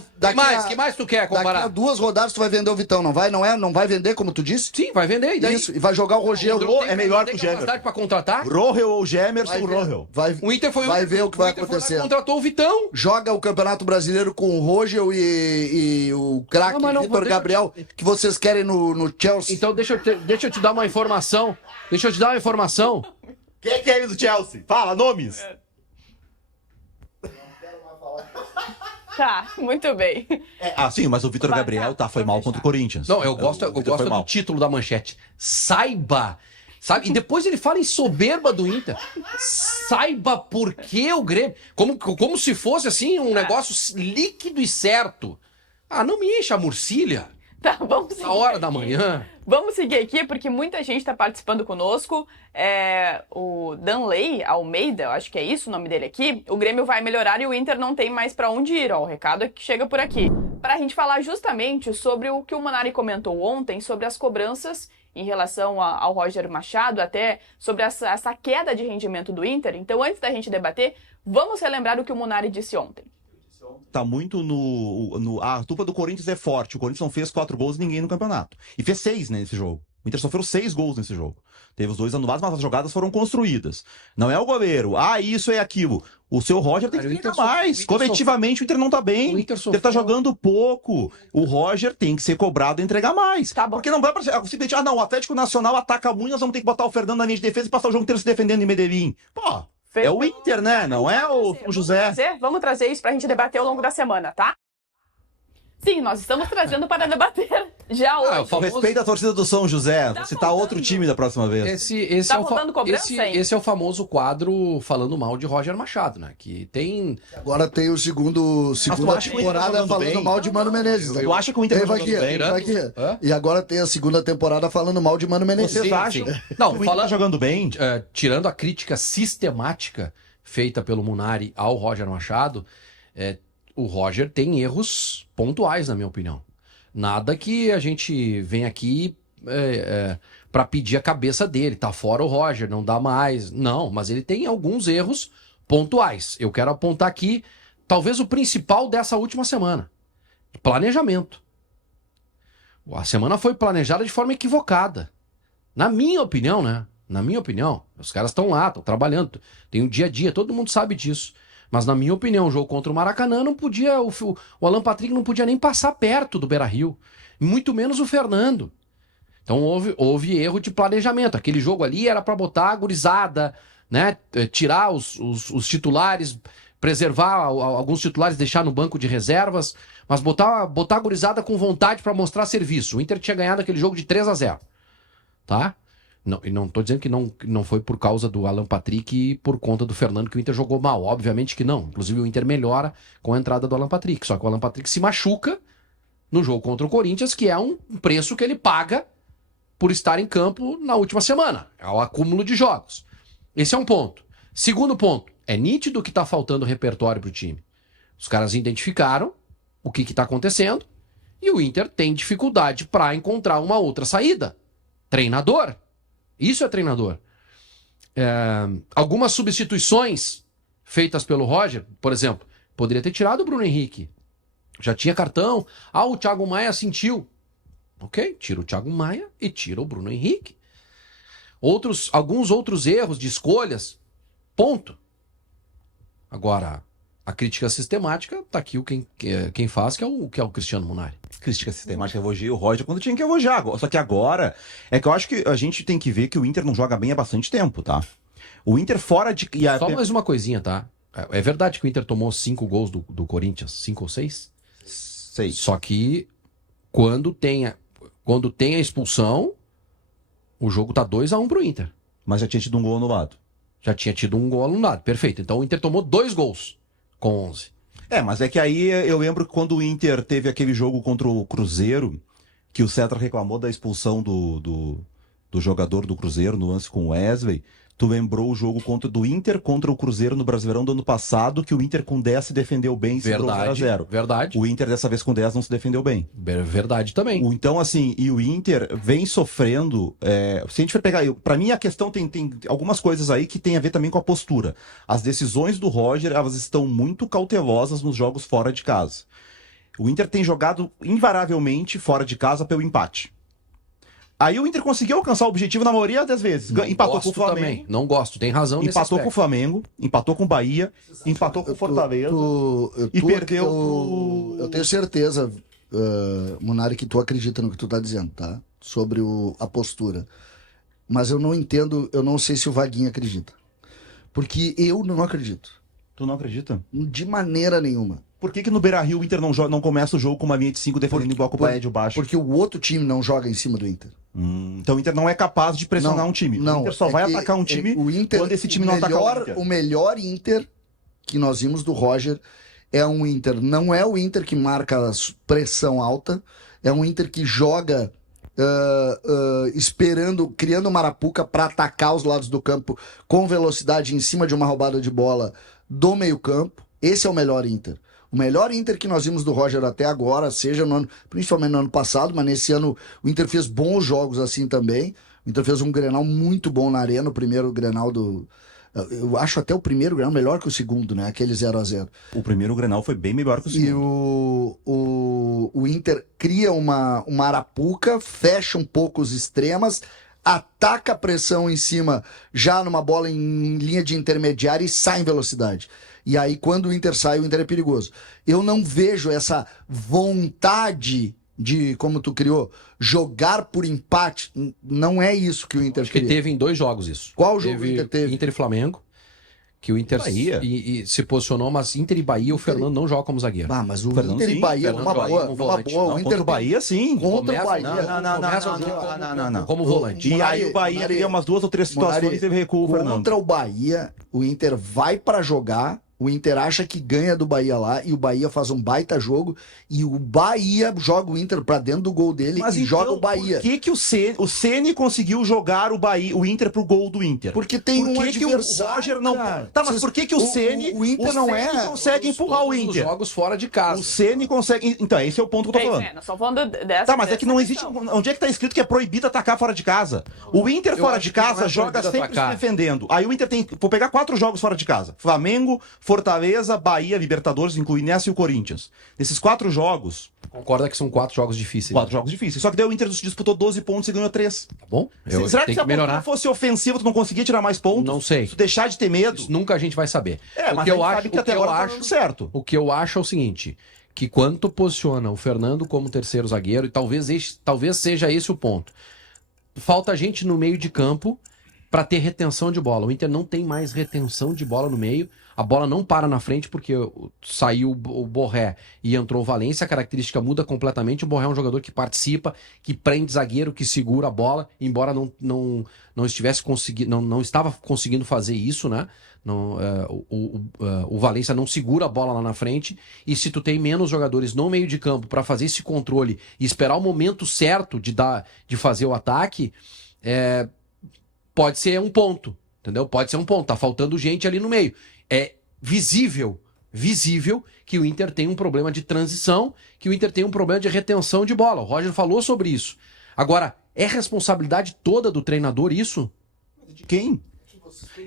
Que mais tu quer comparar? Daqui a 2 rodadas tu vai vender o Vitão, não vai? Não vai vender como tu disse? Sim, vai vender. E daí? Isso, e vai jogar o Rogério. É melhor que o Gemerson. Pra contratar? Rohel ou Gemerson, Rohel. O Inter foi vai ver o que vai acontecer. Contratou o Vitão. Joga o Campeonato Brasileiro com o Rogel e o craque Vitor Gabriel, que vocês querem no Chelsea. Então deixa eu te dar uma informação. Quem é que é ele do Chelsea? Fala, nomes. Tá, muito bem. Sim, mas o Vitor Gabriel foi mal contra o Corinthians. Não, eu gosto do título da manchete. Saiba. Sabe? E depois ele fala em soberba do Inter. Saiba por que o Grêmio... Como se fosse, assim, um negócio líquido e certo. Não me encha a murcilha. Tá, vamos seguir. Na hora da manhã. Vamos seguir aqui, porque muita gente está participando conosco. O Danley Almeida, eu acho que é isso o nome dele aqui. O Grêmio vai melhorar e o Inter não tem mais para onde ir. O recado é que chega por aqui. Para a gente falar justamente sobre o que o Munari comentou ontem, sobre as cobranças em relação ao Roger Machado, até sobre essa queda de rendimento do Inter. Então, antes da gente debater, vamos relembrar o que o Munari disse ontem. Tá muito a dupla do Corinthians é forte. O Corinthians não fez 4 gols e ninguém no campeonato. E fez 6, né, nesse jogo. O Inter sofreu 6 gols nesse jogo. Teve os 2 anulados, mas as jogadas foram construídas. Não é o goleiro. Isso é aquilo. O seu Roger tem que entregar mais. Coletivamente o Inter não tá bem. O Inter tá jogando pouco. O Roger tem que ser cobrado e entregar mais. Tá bom. Porque não vai pra simplesmente, o Atlético Nacional ataca muito, nós vamos ter que botar o Fernando na linha de defesa e passar o jogo inteiro se defendendo em Medellín. Pô, é o Inter, né? Não é o José. Vamos trazer isso pra gente debater ao longo da semana, tá? Sim, nós estamos trazendo para debater já hoje. Respeita a torcida do São José. Vou citar outro time da próxima vez. Esse é o famoso quadro falando mal de Roger Machado, né? Que tem... Agora tem o segunda temporada falando mal de Mano Menezes. Eu acho que o Inter tá jogando bem. E agora tem a segunda temporada falando mal de Mano Menezes. Vocês acham? Não, o Inter tá jogando bem? Tirando a crítica sistemática feita pelo Munari ao Roger Machado, o Roger tem erros pontuais, na minha opinião. Nada que a gente vem aqui para pedir a cabeça dele. Tá fora o Roger, não dá mais. Não, mas ele tem alguns erros pontuais. Eu quero apontar aqui, talvez o principal dessa última semana. Planejamento. A semana foi planejada de forma equivocada. Na minha opinião, né? Na minha opinião. Os caras estão lá, estão trabalhando. Tem o dia a dia, todo mundo sabe disso. Mas, na minha opinião, o jogo contra o Maracanã não podia... O Alan Patrick não podia nem passar perto do Beira-Rio. Muito menos o Fernando. Então, houve erro de planejamento. Aquele jogo ali era para botar a gurizada, né? Tirar os titulares, preservar alguns titulares, deixar no banco de reservas, mas botar a gurizada com vontade para mostrar serviço. O Inter tinha ganhado aquele jogo de 3-0. Tá? Não, e não tô dizendo que não foi por causa do Alan Patrick e por conta do Fernando que o Inter jogou mal. Obviamente que não. Inclusive o Inter melhora com a entrada do Alan Patrick. Só que o Alan Patrick se machuca no jogo contra o Corinthians, que é um preço que ele paga por estar em campo na última semana. É o acúmulo de jogos. Esse é um ponto. Segundo ponto. É nítido que tá faltando repertório pro time. Os caras identificaram o que tá acontecendo e o Inter tem dificuldade para encontrar uma outra saída. Treinador. Isso é treinador. Algumas substituições feitas pelo Roger, por exemplo, poderia ter tirado o Bruno Henrique. Já tinha cartão. O Thiago Maia sentiu. Ok, tira o Thiago Maia e tira o Bruno Henrique. Alguns outros erros de escolhas, ponto. Agora, a crítica sistemática, tá aqui quem faz, que é o Cristiano Munari. Crítica sistemática, elogiei o Roger quando tinha que elogiar. Só que agora, é que eu acho que a gente tem que ver que o Inter não joga bem há bastante tempo, tá? O Inter fora de... Só mais uma coisinha, tá? É verdade que o Inter tomou 5 gols do Corinthians, 5 ou 6? 6. Só que quando tem a expulsão, o jogo tá 2-1 pro Inter. Mas já tinha tido um gol anulado. Já tinha tido um gol anulado, perfeito. Então o Inter tomou 2 gols com 11. Mas é que aí eu lembro que quando o Inter teve aquele jogo contra o Cruzeiro, que o Cetra reclamou da expulsão do jogador do Cruzeiro no lance com o Wesley, tu lembrou o jogo do Inter contra o Cruzeiro no Brasileirão do ano passado, que o Inter com 10 se defendeu bem e segurou 0-0. Verdade. O Inter dessa vez com 10 não se defendeu bem. Verdade também. Então, assim, e o Inter vem sofrendo. Se a gente for pegar. Pra mim, a questão tem algumas coisas aí que tem a ver também com a postura. As decisões do Roger, elas estão muito cautelosas nos jogos fora de casa. O Inter tem jogado invariavelmente fora de casa pelo empate. Aí o Inter conseguiu alcançar o objetivo na maioria das vezes. Empatou com o Flamengo. Também. Não gosto, tem razão nesse Empatou aspecto. com o Flamengo, empatou com o Bahia, empatou com o Fortaleza e perdeu Eu tenho certeza, Munari, que tu acredita no que tu tá dizendo, tá? Sobre a postura. Mas eu não entendo, eu não sei se o Vaguinho acredita. Porque eu não acredito. Tu não acredita? De maneira nenhuma. Por que no Beira-Rio o Inter não começa o jogo com uma linha de 5 defendendo igual com o Bahia de baixo? Porque o outro time não joga em cima do Inter. Então o Inter não é capaz de pressionar um time. Não, o Inter só vai atacar um time quando esse time não atacar o Inter. O melhor Inter que nós vimos do Roger é um Inter, não é o Inter que marca pressão alta, é um Inter que joga criando uma arapuca para atacar os lados do campo com velocidade em cima de uma roubada de bola do meio campo. Esse é o melhor Inter. O melhor Inter que nós vimos do Roger até agora, principalmente no ano passado, mas nesse ano o Inter fez bons jogos assim também. O Inter fez um Grenal muito bom na Arena, o primeiro Grenal eu acho até o primeiro Grenal melhor que o segundo, né? Aquele 0-0. O primeiro Grenal foi bem melhor que o segundo. E o Inter cria uma arapuca, fecha um pouco os extremas, ataca a pressão em cima, já numa bola em linha de intermediária e sai em velocidade. E aí, quando o Inter sai, o Inter é perigoso. Eu não vejo essa vontade de, como tu criou, jogar por empate. Não é isso que o Inter Acho que queria. teve em 2 jogos isso. Qual jogo o Inter teve? Inter e Flamengo. Que o Inter Bahia. e se posicionou, mas Inter e Bahia, o Fernando não joga como zagueiro. Mas o Fernando, Inter sim. e Bahia, Fernando uma joga boa. como Uma volante. boa. Não, O Inter contra o Bahia, sim. Contra o Bahia. Começa o jogo como volante. E aí o Bahia teria umas 2 ou 3 situações e teve recuo, Fernando. Contra o Bahia, o Inter vai pra jogar, o Inter acha que ganha do Bahia lá, e o Bahia faz um baita jogo, e o Bahia joga o Inter pra dentro do gol dele e joga o Bahia. Por que o Ceni conseguiu jogar o Inter pro gol do Inter? Porque tem um adversário, o Roger não... cara. Tá, mas por que o Ceni... O Inter não é... consegue empurrar o Os Inter? jogos fora de casa. O Ceni consegue... Então, esse é o ponto que eu tô falando. Nós estamos falando dessa. Tá, mas é que não dessa existe... questão. Onde é que tá escrito que é proibido atacar fora de casa? O Inter Eu fora acho de que não casa é joga proibido sempre atacar. se defendendo. Aí o Inter tem... Vou pegar 4 jogos fora de casa. Flamengo, Fortaleza, Bahia, Libertadores, incluindo essa e o Corinthians. Nesses 4 jogos... Concorda que são 4 jogos difíceis. 4 jogos difíceis. Só que daí o Inter disputou 12 pontos e ganhou 3. Tá bom? Será que se a melhorar. postura fosse ofensiva, tu não conseguia tirar mais pontos? Não sei. Se tu deixar de ter medo? Isso nunca a gente vai saber. Mas o que a eu gente acho, sabe que até agora tá dando certo. O que eu acho é o seguinte, que quando tu posiciona o Fernando como terceiro zagueiro, e talvez seja esse o ponto. Falta gente no meio de campo para ter retenção de bola. O Inter não tem mais retenção de bola no meio. A bola não para na frente porque saiu o Borré e entrou o Valência. A característica muda completamente. O Borré é um jogador que participa, que prende zagueiro, que segura a bola, embora não estivesse conseguindo, não estava conseguindo fazer isso, né? O Valência não segura a bola lá na frente. E se tu tem menos jogadores no meio de campo para fazer esse controle e esperar o momento certo de fazer o ataque, pode ser um ponto, entendeu? Pode ser um ponto. Tá faltando gente ali no meio. É visível que o Inter tem um problema de transição, que o Inter tem um problema de retenção de bola. O Roger falou sobre isso. Agora, é responsabilidade toda do treinador isso? De quem?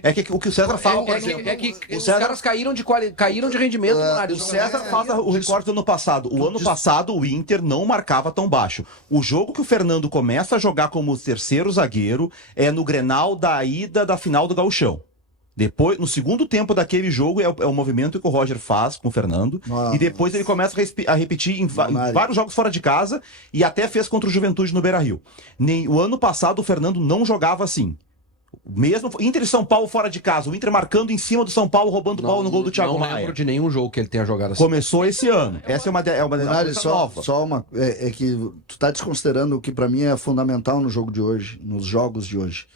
É que o que o César fala, por É exemplo, que o os César... caras caíram de rendimento, Munari. O César faz o recorde do ano passado. O ano passado o Inter não marcava tão baixo. O jogo que o Fernando começa a jogar como terceiro zagueiro é no Grenal da ida da final do Gauchão. Depois, no segundo tempo daquele jogo, é o movimento que o Roger faz com o Fernando. Nossa. E depois ele começa a repetir em vários jogos fora de casa e até fez contra o Juventude no Beira-Rio. O ano passado o Fernando não jogava assim. Mesmo Inter e São Paulo fora de casa, o Inter marcando em cima do São Paulo, roubando bola no gol do Thiago Maia. Não lembro de nenhum jogo que ele tenha jogado assim. Começou esse ano. Essa é uma Munari, coisa nova. só uma. É que tu tá desconsiderando o que pra mim é fundamental no jogo de hoje, nos jogos de hoje.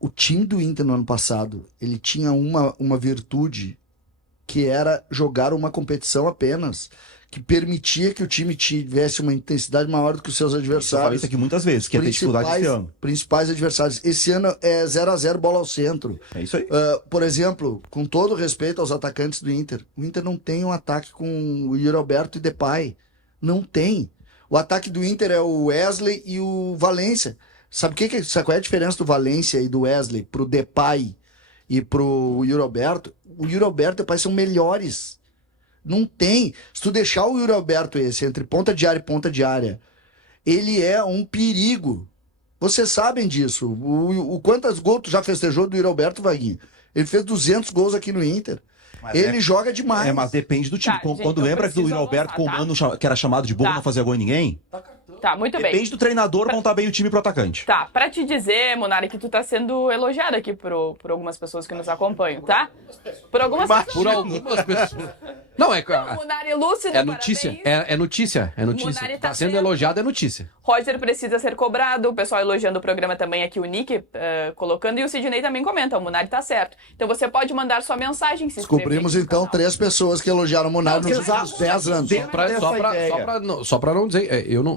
O time do Inter no ano passado, ele tinha uma virtude que era jogar uma competição apenas, que permitia que o time tivesse uma intensidade maior do que os seus Eu falei adversários. isso aqui muitas vezes, que ia ter dificuldade esse ano. Principais adversários. Esse ano é 0-0 bola ao centro. É isso aí. Por exemplo, com todo respeito aos atacantes do Inter, o Inter não tem um ataque com o Yuri Alberto e Depay. Não tem. O ataque do Inter é o Wesley e o Valência. Sabe qual é a diferença do Valência e do Wesley pro Depay e pro Yuri Alberto? O Yuri Alberto e o Depay são melhores. Não tem. Se tu deixar o Yuri Alberto entre ponta de área e ponta de área, ele é um perigo. Vocês sabem disso. O quantos gols tu já festejou do Yuri Alberto, Vaguinho? Ele fez 200 gols aqui no Inter. Ele joga demais. Mas depende do time. Tá, gente, Quando eu lembra que do preciso Yuri Alberto com o avançar, Mano, que era chamado de burro, Tá. não fazia gol em ninguém? Tá, muito bem. Depende do treinador montar bem o time pro atacante. Tá, pra te dizer, Munari, que tu tá sendo elogiado aqui por algumas pessoas que nos acompanham, tá? Por algumas pessoas. Por algumas pessoas. Não, Munari lúcido, é notícia. parabéns. É notícia. É notícia. Munari Tá tá sendo sendo. elogiado, é notícia. Roger precisa ser cobrado, o pessoal elogiando o programa também aqui, o Nick colocando, e o Sidney também comenta, o Munari tá certo. Então você pode mandar sua mensagem, se inscrever Descobrimos aqui no então canal. 3 pessoas que elogiaram o Munari nos exato. últimos 10 anos. Só pra não dizer,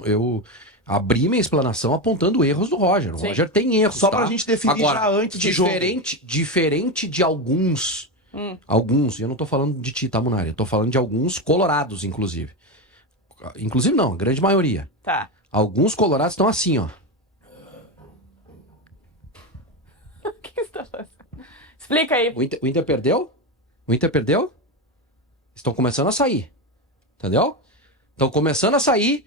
eu abri minha explanação apontando erros do Roger. O Sim. Roger tem erros, Só tá? pra gente definir Agora, já antes do jogo. Diferente de alguns, e eu não tô falando de ti, tá, Munari? Eu tô falando de alguns colorados, inclusive. Inclusive não, a grande maioria. Tá. Alguns colorados estão assim, ó. O que você tá fazendo? Explica aí. O Inter perdeu? O Inter perdeu? Estão começando a sair. Entendeu? Estão começando a sair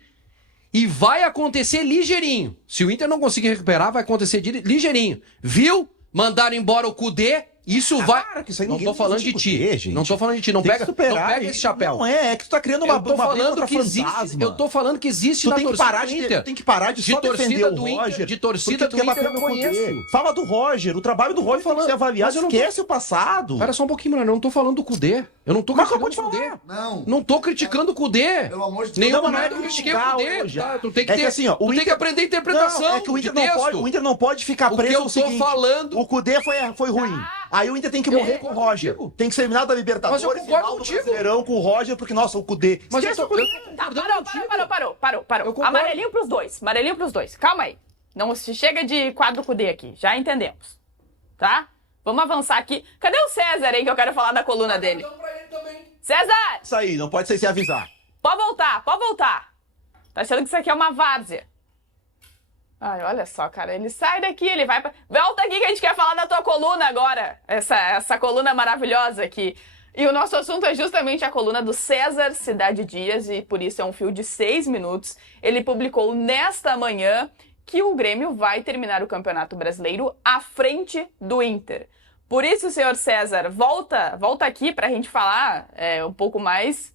e vai acontecer ligeirinho. Se o Inter não conseguir recuperar, vai acontecer ligeirinho. Viu? Mandaram embora o Cudê. Isso vai. Para, que isso aí Não ninguém tô falando de vai ti. discutir, gente. Não tô falando de ti. Não Tem que pega, superar, não pega esse chapéu. Não é que tu tá criando uma Eu tô briga falando contra que existe. fantasma. Eu tô falando que existe Tu na tem que torcida parar do de Inter. tem que parar de só torcida defender do o Inter, Roger. de torcida porque tu do quer bater Inter eu no conheço. Cudê. Fala do Roger. O trabalho do Roger tem que ser avaliado. mas eu não tô- Esquece o passado. Pera só um pouquinho, mano. Eu não tô falando do Cudê. Eu não tô Mas criticando acabou de o Cudê. Não. Não tô criticando o Cudê. Pelo amor de Deus. Nenhuma Não, mas não é eu critiquei o criticar Cudê. hoje. Tá? Tu tem que É ter, que assim, ó, tu o tem Inter- que aprender a interpretação. Não, é que o Inter, de texto. o Inter não pode ficar O que preso eu no tô seguinte, falando- o Cudê foi ruim. Aí o Inter tem que morrer com o Roger. contigo. Tem que ser eliminado da Libertadores, Mas eu concordo final do contigo. Brasileirão com o Roger, porque, nossa, o Cudê... Mas eu Esquece tô, o Cudê. Tá, parou. Eu concordo. Amarelinho pros dois. Calma aí. Não se chega de quadro Cudê aqui. Já entendemos. Tá? Vamos avançar aqui. Cadê o César aí que eu quero falar da coluna dele? César! Isso aí, não pode ser sem avisar. Pode voltar. Tá achando que isso aqui é uma várzea. Ai, olha só, cara. Ele sai daqui, ele vai pra... Volta aqui que a gente quer falar da tua coluna agora. Essa coluna maravilhosa aqui. E o nosso assunto é justamente a coluna do César Cidade Dias, e por isso é um fio de 6 minutos. Ele publicou nesta manhã que o Grêmio vai terminar o Campeonato Brasileiro à frente do Inter. Por isso, senhor César, volta aqui pra gente falar um pouco mais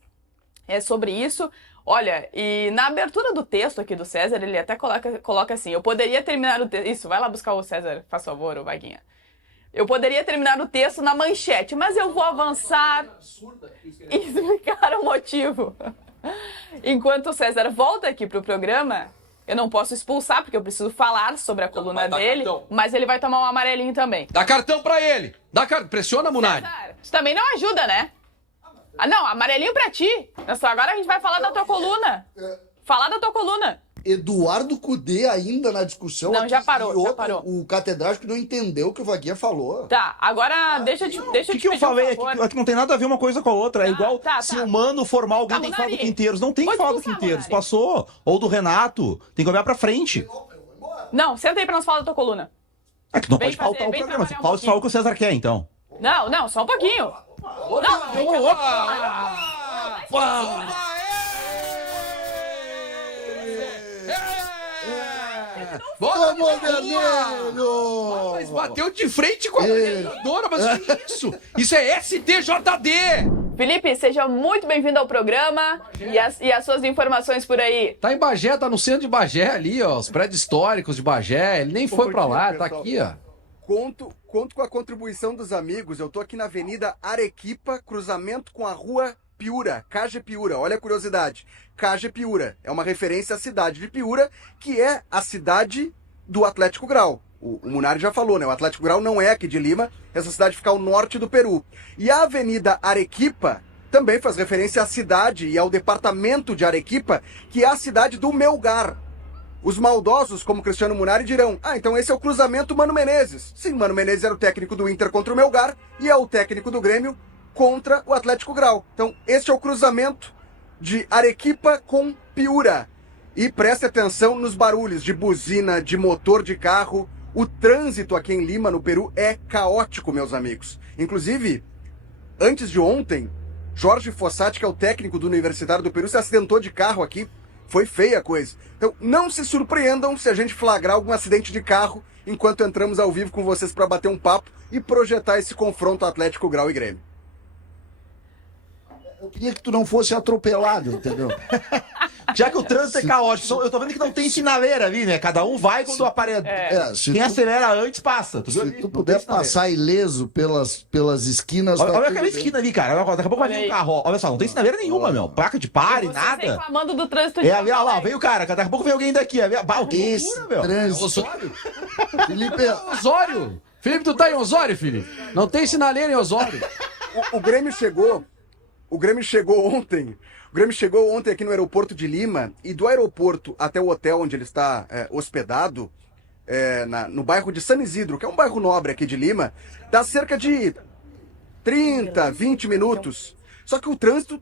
sobre isso. Olha, e na abertura do texto aqui do César, ele até coloca assim, eu poderia terminar o texto... Isso, vai lá buscar o César, faz favor, ô Vaguinha. Eu poderia terminar o texto na manchete, mas eu vou avançar e explicar o motivo. Enquanto o César volta aqui pro programa, eu não posso expulsar, porque eu preciso falar sobre a coluna vai dar dele, cartão. mas ele vai tomar um amarelinho também. Dá cartão pra ele. Pressiona, Munari. César, isso também não ajuda, né? Ah, não, amarelinho pra ti. Agora a gente vai falar da tua coluna. Falar da tua coluna. Eduardo Cudê ainda na discussão. Não, aqui, já parou, e outro, já parou. O catedrático não entendeu o que o Vaguinha falou. Tá, agora deixa eu te O pedir que eu falei um é favor. que não tem nada a ver uma coisa com a outra. É igual se tá. o Mano formar alguém, Tá, tem que falar do Munari. Quinteiros. Não tem que Pode falar do expulsar, Quinteiros. Munari. Passou. Ou do Renato. Tem que olhar pra frente. Não, senta aí pra nós falar da tua coluna. É que não Vem pode faltar fazer, o vem programa. trabalhar um Fala só o que o César quer, então. Não, só um pouquinho. Vamos, vermelho! Mas bateu de frente com a apresentadora, mas que isso? Isso é STJD! Felipe, seja muito bem-vindo ao programa e as suas informações por aí. Tá em Bagé, tá no centro de Bagé ali, ó, os prédios históricos de Bagé. Ele nem foi pra lá, tá aqui, ó. Conto com a contribuição dos amigos. Eu tô aqui na Avenida Arequipa, cruzamento com a Rua Piura, Caje Piura. Olha a curiosidade. Caje Piura é uma referência à cidade de Piura, que é a cidade do Atlético Grau. O Munari já falou, né? O Atlético Grau não é aqui de Lima, essa cidade fica ao norte do Peru. E a Avenida Arequipa também faz referência à cidade e ao departamento de Arequipa, que é a cidade do Melgar. Os maldosos, como Cristiano Munari, dirão: ah, então esse é o cruzamento Mano Menezes. Sim, Mano Menezes era o técnico do Inter contra o Melgar e é o técnico do Grêmio contra o Atlético Grau. Então, este é o cruzamento de Arequipa com Piura. E preste atenção nos barulhos de buzina, de motor de carro. O trânsito aqui em Lima, no Peru, é caótico, meus amigos. Inclusive, antes de ontem, Jorge Fossati, que é o técnico do Universitário do Peru, se acidentou de carro aqui. Foi feia a coisa. Então, não se surpreendam se a gente flagrar algum acidente de carro enquanto entramos ao vivo com vocês para bater um papo e projetar esse confronto Atlético Grau e Grêmio. Eu queria que tu não fosse atropelado, entendeu? Já que o trânsito é caótico, eu tô vendo que não tem sinaleira ali, né? Cada um vai quando aparece. Quem acelera antes passa. Se tu puder passar ileso pelas esquinas... Olha tá aquela tudo esquina ali, cara. Daqui a pouco vai vir um carro. Olha só, não tem sinaleira nenhuma, meu. Placa de pare, Você nada. reclamando do trânsito de Olha lá, vem o cara. Daqui a pouco vem alguém daqui. Que Esse loucura, meu. trânsito... Osório? Felipe, Osório! Felipe, tu tá em Osório, Felipe? Não tem sinaleira em Osório. O Grêmio chegou ontem. O Grêmio chegou ontem aqui no aeroporto de Lima e do aeroporto até o hotel onde ele está hospedado, no bairro de San Isidro, que é um bairro nobre aqui de Lima, dá cerca de 30, 20 minutos. Só que o trânsito,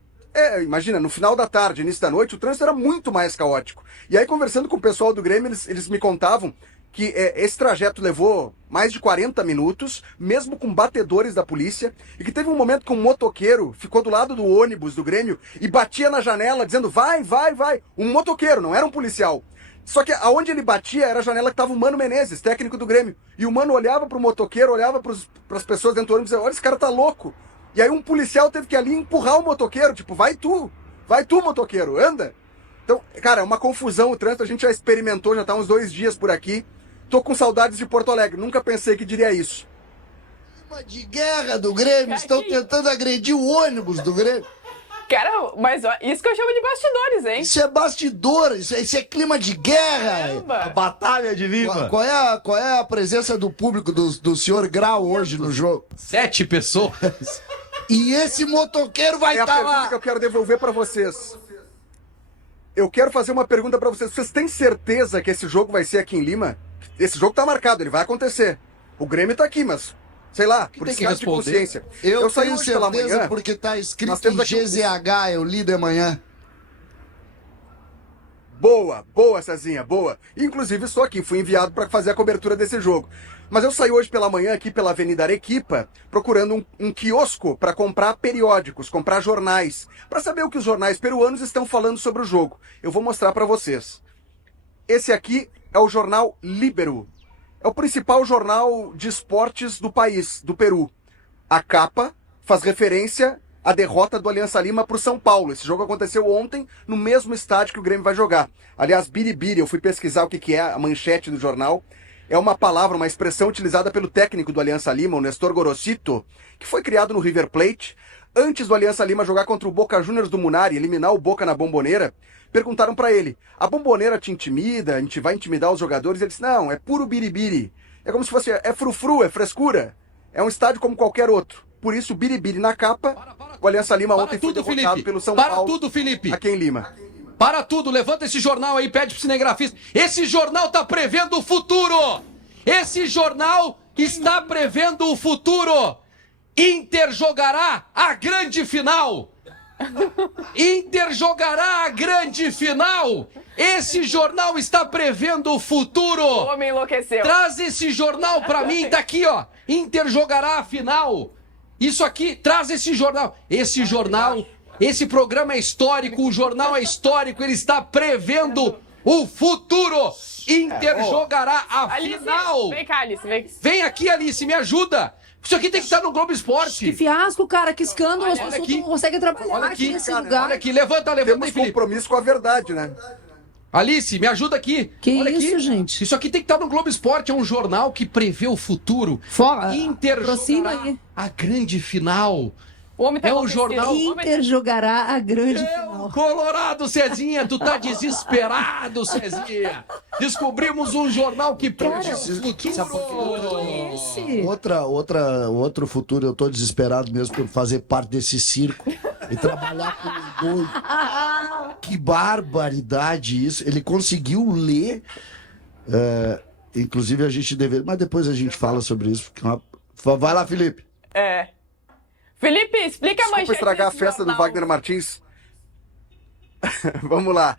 imagina, no final da tarde, início da noite, o trânsito era muito mais caótico. E aí, conversando com o pessoal do Grêmio, eles me contavam que esse trajeto levou mais de 40 minutos, mesmo com batedores da polícia, e que teve um momento que um motoqueiro ficou do lado do ônibus do Grêmio e batia na janela dizendo vai, vai, vai. Um motoqueiro, não era um policial. Só que aonde ele batia era a janela que estava o Mano Menezes, técnico do Grêmio. E o Mano olhava pro motoqueiro, olhava para as pessoas dentro do ônibus e dizia: olha, esse cara tá louco. E aí um policial teve que ali empurrar o motoqueiro, tipo, vai tu, motoqueiro, anda. Então, cara, é uma confusão o trânsito, a gente já experimentou, já tá uns 2 dias por aqui. Tô com saudades de Porto Alegre, nunca pensei que diria isso. clima de guerra do Grêmio, estão tentando agredir o ônibus do Grêmio. Cara, mas ó, isso que eu chamo de bastidores, hein? Isso é bastidor, isso é clima de guerra. Caramba. Batalha de Lima. Qual é a presença do público do senhor Grau hoje no jogo? 7 pessoas. E esse motoqueiro vai É a estar pergunta lá. que eu quero devolver pra vocês. Eu quero fazer uma pergunta pra vocês. Vocês têm certeza que esse jogo vai ser aqui em Lima? Esse jogo tá marcado, ele vai acontecer. O Grêmio tá aqui, mas, sei lá, por tem que descaso de responder? consciência. Eu saí tenho hoje pela certeza manhã. porque tá Nós escrito temos em aqui um- GZH, eu li de manhã. Boa, Cezinha, boa. Inclusive, estou aqui, fui enviado para fazer a cobertura desse jogo. Mas eu saí hoje pela manhã aqui pela Avenida Arequipa, procurando um quiosco para comprar periódicos, comprar jornais, para saber o que os jornais peruanos estão falando sobre o jogo. Eu vou mostrar para vocês. Esse aqui é o jornal Líbero. É o principal jornal de esportes do país, do Peru. A capa faz referência à derrota do Aliança Lima para o São Paulo. Esse jogo aconteceu ontem no mesmo estádio que o Grêmio vai jogar. Aliás, biribiri, eu fui pesquisar o que é a manchete do jornal. É uma palavra, uma expressão utilizada pelo técnico do Aliança Lima, o Nestor Gorosito, que foi criado no River Plate. Antes do Aliança Lima jogar contra o Boca Juniors do Munari, eliminar o Boca na Bomboneira, perguntaram para ele: a Bomboneira te intimida? A gente vai intimidar os jogadores? Ele disse: não, é puro biribiri. É como se fosse, é frufru, é frescura. É um estádio como qualquer outro. Por isso, biribiri na capa. O Aliança Lima ontem foi derrotado pelo São Paulo. Para tudo, Felipe. Aqui em Lima. Para tudo, levanta esse jornal aí, pede pro cinegrafista. Esse jornal tá prevendo o futuro! Esse jornal está prevendo o futuro! Inter jogará a grande final! Inter jogará a grande final! Esse jornal está prevendo o futuro. O homem enlouqueceu. Traz esse jornal pra mim, tá aqui, ó. Inter jogará a final. Isso aqui, traz esse jornal. Esse jornal, esse programa é histórico, o jornal é histórico, ele está prevendo o futuro. Inter jogará a Alice, final. vem cá, Alice. Vem aqui, Alice, me ajuda. Isso aqui tem que estar no Globo Esporte. Que fiasco, cara, que escândalo. As pessoas aqui. não conseguem trabalhar Olha aqui, nesse cara, lugar. olha aqui, levanta Temos aí, Felipe. compromisso com a verdade, né? Alice, me ajuda aqui. Que olha isso, aqui. gente? Isso aqui tem que estar no Globo Esporte, é um jornal que prevê o futuro. Fora, Inter aproxima jogará aí. a grande final. O homem tá É o enlouquecido. jornal. Inter jogará a grande É final. o Colorado, Cezinha, tu tá desesperado, Cezinha. Descobrimos um jornal que prevê o futuro. Esse. Outro futuro, eu tô desesperado mesmo por fazer parte desse circo e trabalhar com os dois. Que barbaridade isso. Ele conseguiu ler. Inclusive a gente deveria. Mas depois a gente fala sobre isso. Vai lá, Felipe. Felipe, explica a Desculpa manchete. estragar a desse festa do jornal. Wagner Martins. Vamos lá.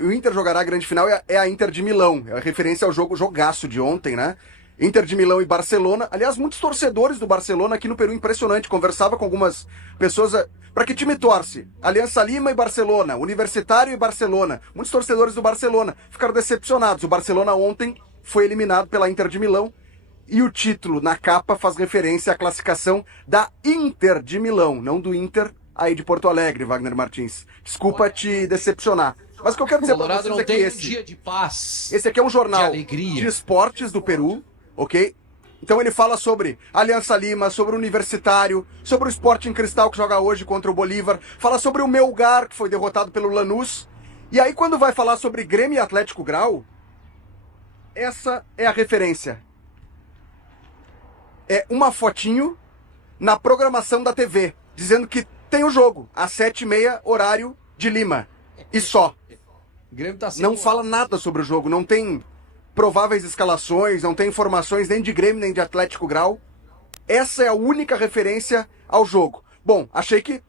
O Inter jogará a grande final é a Inter de Milão. É a referência ao jogaço de ontem, né? Inter de Milão e Barcelona. Aliás, muitos torcedores do Barcelona aqui no Peru, impressionante. Conversava com algumas pessoas. Para que time torce? Aliança Lima e Barcelona. Universitário e Barcelona. Muitos torcedores do Barcelona ficaram decepcionados. O Barcelona ontem foi eliminado pela Inter de Milão. E o título na capa faz referência à classificação da Inter de Milão, não do Inter aí de Porto Alegre, Wagner Martins. Desculpa te decepcionar. Mas o que eu quero dizer para Colorado vocês não é que tem um dia de paz. esse aqui é um jornal de alegria. de esportes do Peru, ok? Então ele fala sobre Aliança Lima, sobre o Universitário, sobre o Sporting Cristal que joga hoje contra o Bolívar, fala sobre o Melgar, que foi derrotado pelo Lanús. E aí quando vai falar sobre Grêmio e Atlético Grau, essa é a referência. É uma fotinho na programação da TV, dizendo que tem o jogo, às 7h30, horário de Lima. E só. O Grêmio tá sem Não fala nada sobre o jogo, não tem prováveis escalações, não tem informações nem de Grêmio nem de Atlético Grau. Essa é a única referência ao jogo. Bom, achei que,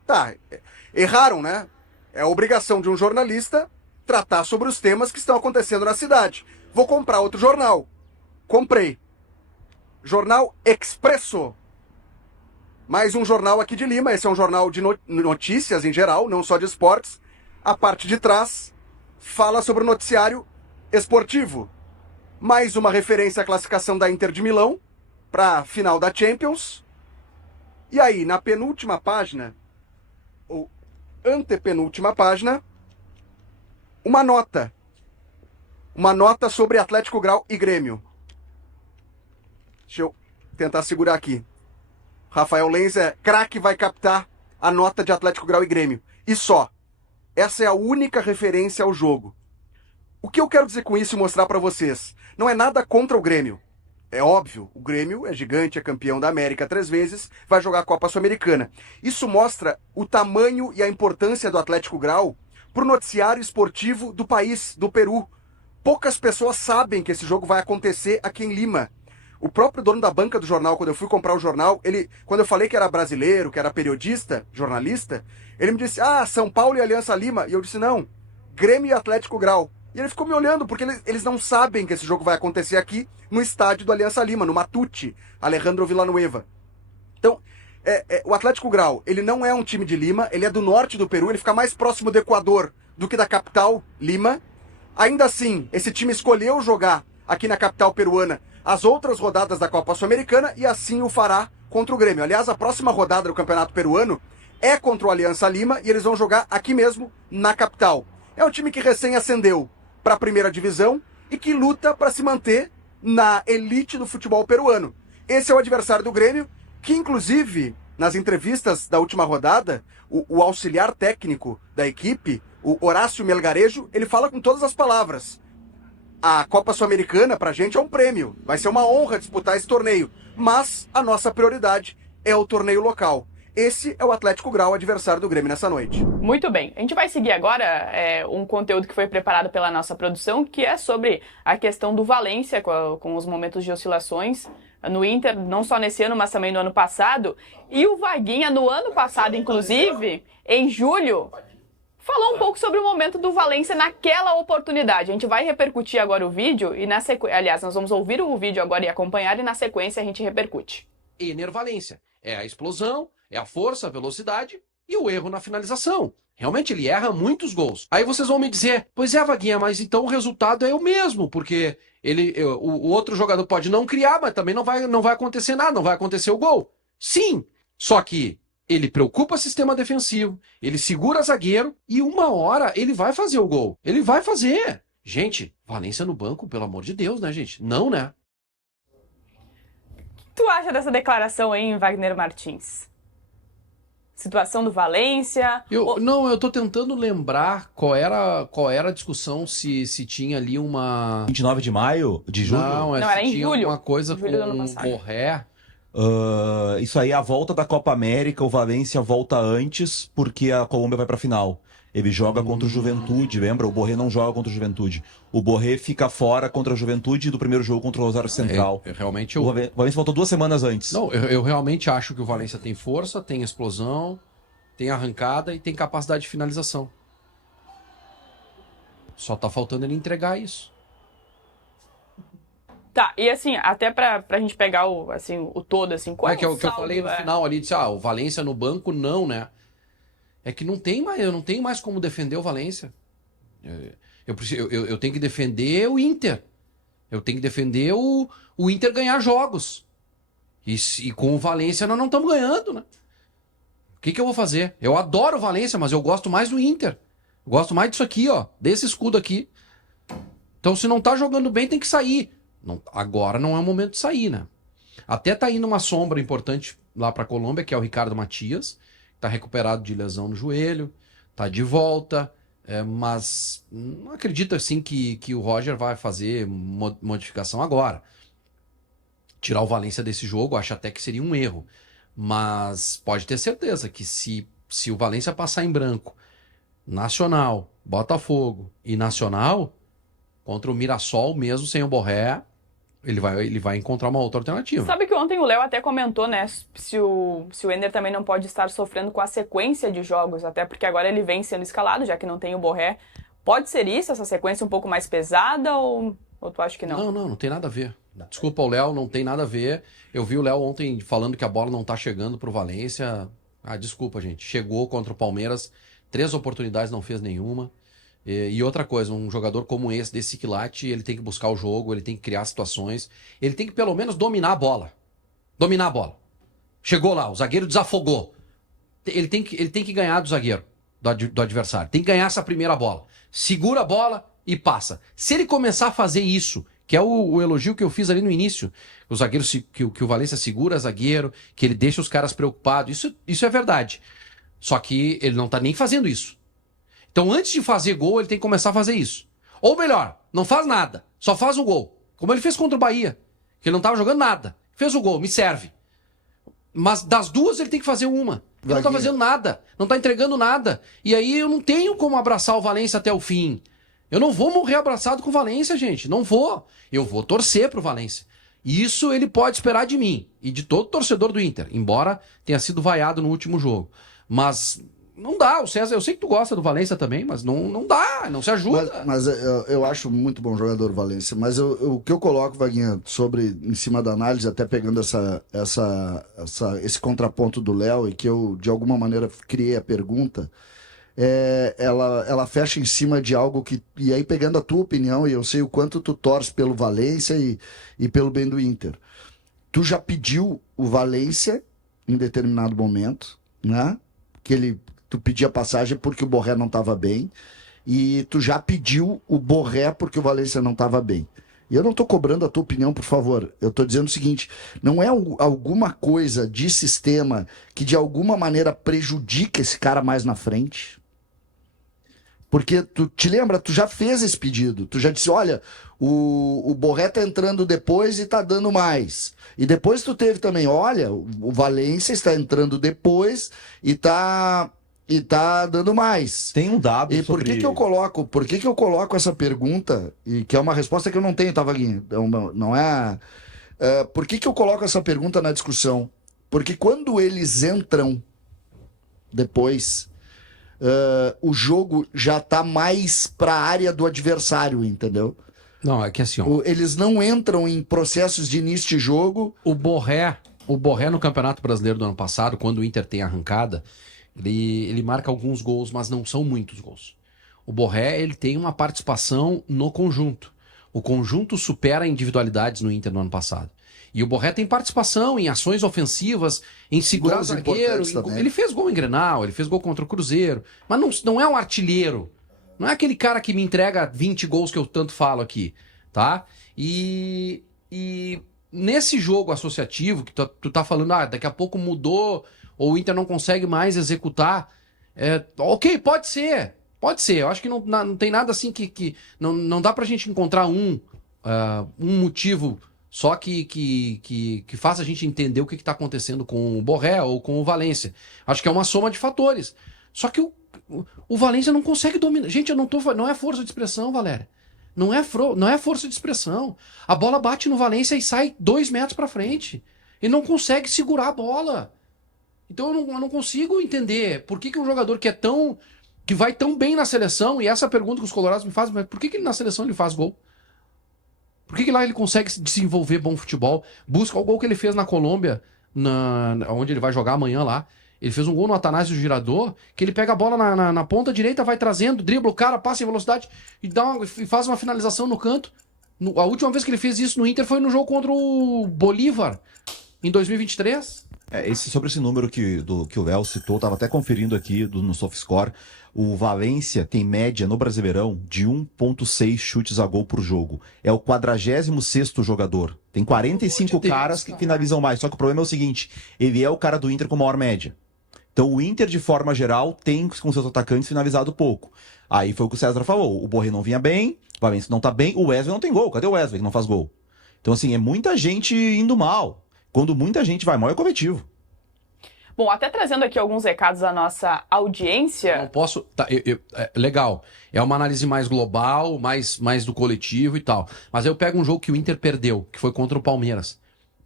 erraram, né? É a obrigação de um jornalista tratar sobre os temas que estão acontecendo na cidade. Vou comprar outro jornal. Comprei. Jornal Expresso. Mais um jornal aqui de Lima. Esse é um jornal de notícias em geral, não só de esportes. A parte de trás fala sobre o noticiário esportivo. Mais uma referência à classificação da Inter de Milão para a final da Champions. E aí, na penúltima página, ou antepenúltima página, uma nota. Uma nota sobre Atlético Grau e Grêmio. Deixa eu tentar segurar aqui. Rafael Lenz craque, vai captar a nota de Atlético Grau e Grêmio. E só. Essa é a única referência ao jogo. O que eu quero dizer com isso e mostrar para vocês? Não é nada contra o Grêmio. É óbvio, o Grêmio é gigante, é campeão da América 3 vezes, vai jogar a Copa Sul-Americana. Isso mostra o tamanho e a importância do Atlético Grau pro noticiário esportivo do país, do Peru. Poucas pessoas sabem que esse jogo vai acontecer aqui em Lima. O próprio dono da banca do jornal, quando eu fui comprar o jornal, quando eu falei que era brasileiro, que era periodista, jornalista, ele me disse, São Paulo e Aliança Lima. E eu disse, não, Grêmio e Atlético Grau. E ele ficou me olhando, porque eles não sabem que esse jogo vai acontecer aqui no estádio do Aliança Lima, no Matute, Alejandro Villanueva. Então, o Atlético Grau, ele não é um time de Lima, ele é do norte do Peru, ele fica mais próximo do Equador do que da capital, Lima. Ainda assim, esse time escolheu jogar aqui na capital peruana as outras rodadas da Copa Sul-Americana e assim o fará contra o Grêmio. Aliás, a próxima rodada do Campeonato Peruano é contra o Aliança Lima e eles vão jogar aqui mesmo, na capital. É um time que recém ascendeu para a primeira divisão e que luta para se manter na elite do futebol peruano. Esse é o adversário do Grêmio, que inclusive, nas entrevistas da última rodada, o auxiliar técnico da equipe, o Horácio Melgarejo, ele fala com todas as palavras. A Copa Sul-Americana, pra gente, é um prêmio. Vai ser uma honra disputar esse torneio. Mas a nossa prioridade é o torneio local. Esse é o Atlético Grau, adversário do Grêmio nessa noite. Muito bem. A gente vai seguir agora um conteúdo que foi preparado pela nossa produção, que é sobre a questão do Valência, com os momentos de oscilações no Inter, não só nesse ano, mas também no ano passado. E o Vaguinha, no ano passado, inclusive, em julho, falou um pouco sobre o momento do Valência naquela oportunidade. A gente vai repercutir agora o vídeo e na sequência... Aliás, nós vamos ouvir o vídeo agora e acompanhar e na sequência a gente repercute. Ener Valencia. É a explosão, é a força, a velocidade e o erro na finalização. Realmente ele erra muitos gols. Aí vocês vão me dizer, pois é, Vaguinha, mas então o resultado é o mesmo, porque o outro jogador pode não criar, mas também não vai acontecer nada, não vai acontecer o gol. Sim, só que ele preocupa o sistema defensivo, ele segura zagueiro e uma hora ele vai fazer o gol. Ele vai fazer. Gente, Valência no banco, pelo amor de Deus, né, gente? Não, né? O que tu acha dessa declaração aí, Wagner Martins? Situação do Valência? Eu tô tentando lembrar qual era a discussão, se tinha ali uma... 29 de maio? De julho? Não, Não, era em tinha julho. uma coisa Julho do ano com passado. o Borré. Isso aí, a volta da Copa América, o Valência volta antes porque a Colômbia vai pra final. Ele joga contra o Juventude, lembra? O Borré não joga contra o Juventude. O Borré fica fora contra a Juventude do primeiro jogo contra o Rosário Central. Realmente O Valência voltou 2 semanas antes. Não, eu realmente acho que o Valência tem força, tem explosão, tem arrancada e tem capacidade de finalização. Só tá faltando ele entregar isso. Tá, e assim, até pra gente pegar o todo, assim, qual É que o eu saldo, falei no final ali, disse, o Valência no banco, não, né? É que não tem mais, eu não tenho mais como defender o Valência. Eu tenho que defender o Inter. Eu tenho que defender o Inter ganhar jogos. E com o Valência nós não estamos ganhando, né? O que eu vou fazer? Eu adoro o Valência, mas eu gosto mais do Inter. Eu gosto mais disso aqui, ó. Desse escudo aqui. Então, se não tá jogando bem, tem que sair. Agora não é o momento de sair, né? Até tá indo uma sombra importante lá pra Colômbia, que é o Ricardo Matias. Tá recuperado de lesão no joelho. Tá de volta. Mas não acredito, assim, que o Roger vai fazer modificação agora. Tirar o Valência desse jogo, acho até que seria um erro. Mas pode ter certeza que se o Valência passar em branco, Nacional, Botafogo e Nacional, contra o Mirassol, mesmo sem o Borré, ele vai encontrar uma outra alternativa. Sabe que ontem o Léo até comentou, né, se o Ender também não pode estar sofrendo com a sequência de jogos, até porque agora ele vem sendo escalado, já que não tem o Borré. Pode ser isso, essa sequência um pouco mais pesada, ou tu acha que não? Não tem nada a ver. Desculpa o Léo, não tem nada a ver. Eu vi o Léo ontem falando que a bola não tá chegando pro Valência. Desculpa, gente. Chegou contra o Palmeiras, 3 oportunidades, não fez nenhuma. E outra coisa, um jogador como esse, desse quilate, ele tem que buscar o jogo, ele tem que criar situações, ele tem que pelo menos dominar a bola. Dominar a bola. Chegou lá, o zagueiro desafogou. Ele tem que ganhar do zagueiro, do adversário. Tem que ganhar essa primeira bola. Segura a bola e passa. Se ele começar a fazer isso, que é o elogio que eu fiz ali no início, o zagueiro, que o Valência segura zagueiro, que ele deixa os caras preocupados, isso é verdade. Só que ele não tá nem fazendo isso. Então, antes de fazer gol, ele tem que começar a fazer isso. Ou melhor, não faz nada, só faz o gol. Como ele fez contra o Bahia, que ele não estava jogando nada. Fez o gol, me serve. Mas das duas ele tem que fazer uma. Ele não tá fazendo nada, não tá entregando nada. E aí eu não tenho como abraçar o Valência até o fim. Eu não vou morrer abraçado com o Valência, gente. Não vou. Eu vou torcer pro Valência. Isso ele pode esperar de mim e de todo torcedor do Inter, embora tenha sido vaiado no último jogo. Mas não dá, o César, eu sei que tu gosta do Valência também, mas não dá, não se ajuda. Mas eu acho muito bom jogador o Valência, mas o que eu coloco, Vaguinha, em cima da análise, até pegando esse contraponto do Léo, e que eu, de alguma maneira, criei a pergunta, ela fecha em cima de algo que... E aí, pegando a tua opinião, e eu sei o quanto tu torce pelo Valência e pelo bem do Inter. Tu já pediu o Valência em determinado momento, né? Tu pedia passagem porque o Borré não estava bem, e tu já pediu o Borré porque o Valência não estava bem. E eu não estou cobrando a tua opinião, por favor. Eu estou dizendo o seguinte, não é alguma coisa de sistema que de alguma maneira prejudica esse cara mais na frente? Porque tu te lembra, tu já fez esse pedido, tu já disse, olha, o Borré tá entrando depois e tá dando mais. E depois tu teve também, olha, o Valência está entrando depois e tá dando mais. Tem um dado e por que que eu coloco essa pergunta, e que é uma resposta que eu não tenho, tá, Vaguinho? Não é... por que eu coloco essa pergunta na discussão? Porque quando eles entram depois... o jogo já tá mais para a área do adversário, entendeu? Não, é que assim, ó, Eles não entram em processos de início de jogo. o Borré no Campeonato Brasileiro do ano passado, quando o Inter tem arrancada, ele marca alguns gols, mas não são muitos gols. O Borré, ele tem uma participação no conjunto. O conjunto supera individualidades no Inter no ano passado. E o Borré tem participação em ações ofensivas, em segurar Gols zagueiro. importantes também. Ele fez gol em Grenal, ele fez gol contra o Cruzeiro. Mas não é um artilheiro. Não é aquele cara que me entrega 20 gols que eu tanto falo aqui, tá? E nesse jogo associativo, que tu tá falando, daqui a pouco mudou, ou o Inter não consegue mais executar, ok, pode ser. Pode ser. Eu acho que não tem nada assim que não dá pra gente encontrar um motivo só que faça a gente entender o que tá acontecendo com o Borré ou com o Valência. Acho que é uma soma de fatores. Só que o Valência não consegue dominar. Gente, não é força de expressão, Valéria. Não é força de expressão. A bola bate no Valência e sai 2 metros pra frente. E não consegue segurar a bola. Então eu não consigo entender por que um jogador que vai tão bem na seleção, e essa pergunta que os colorados me fazem, mas por que na seleção ele faz gol? Por que lá ele consegue desenvolver bom futebol? Busca o gol que ele fez na Colômbia, onde ele vai jogar amanhã lá. Ele fez um gol no Atanásio Girador, que ele pega a bola na ponta direita, vai trazendo, dribla o cara, passa em velocidade e faz uma finalização no canto. A última vez que ele fez isso no Inter foi no jogo contra o Bolívar, em 2023. Sobre esse número que o Léo citou, estava até conferindo aqui no SofaScore. O Valência tem média no Brasileirão de 1,6 chutes a gol por jogo. É o 46º jogador. Tem 45 caras que finalizam mais. Só que o problema é o seguinte: ele é o cara do Inter com maior média. Então o Inter, de forma geral, tem com seus atacantes finalizado pouco. Aí foi o que o César falou. O Borré não vinha bem, o Valência não tá bem, o Wesley não tem gol. Cadê o Wesley que não faz gol? Então assim, é muita gente indo mal. Quando muita gente vai mal, é coletivo. Bom, até trazendo aqui alguns recados da nossa audiência. Eu não posso. Legal. É uma análise mais global, mais do coletivo e tal. Mas eu pego um jogo que o Inter perdeu, que foi contra o Palmeiras.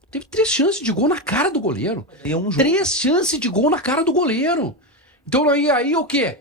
Teve 3 chances de gol na cara do goleiro. 3 chances de gol na cara do goleiro. Então aí o quê?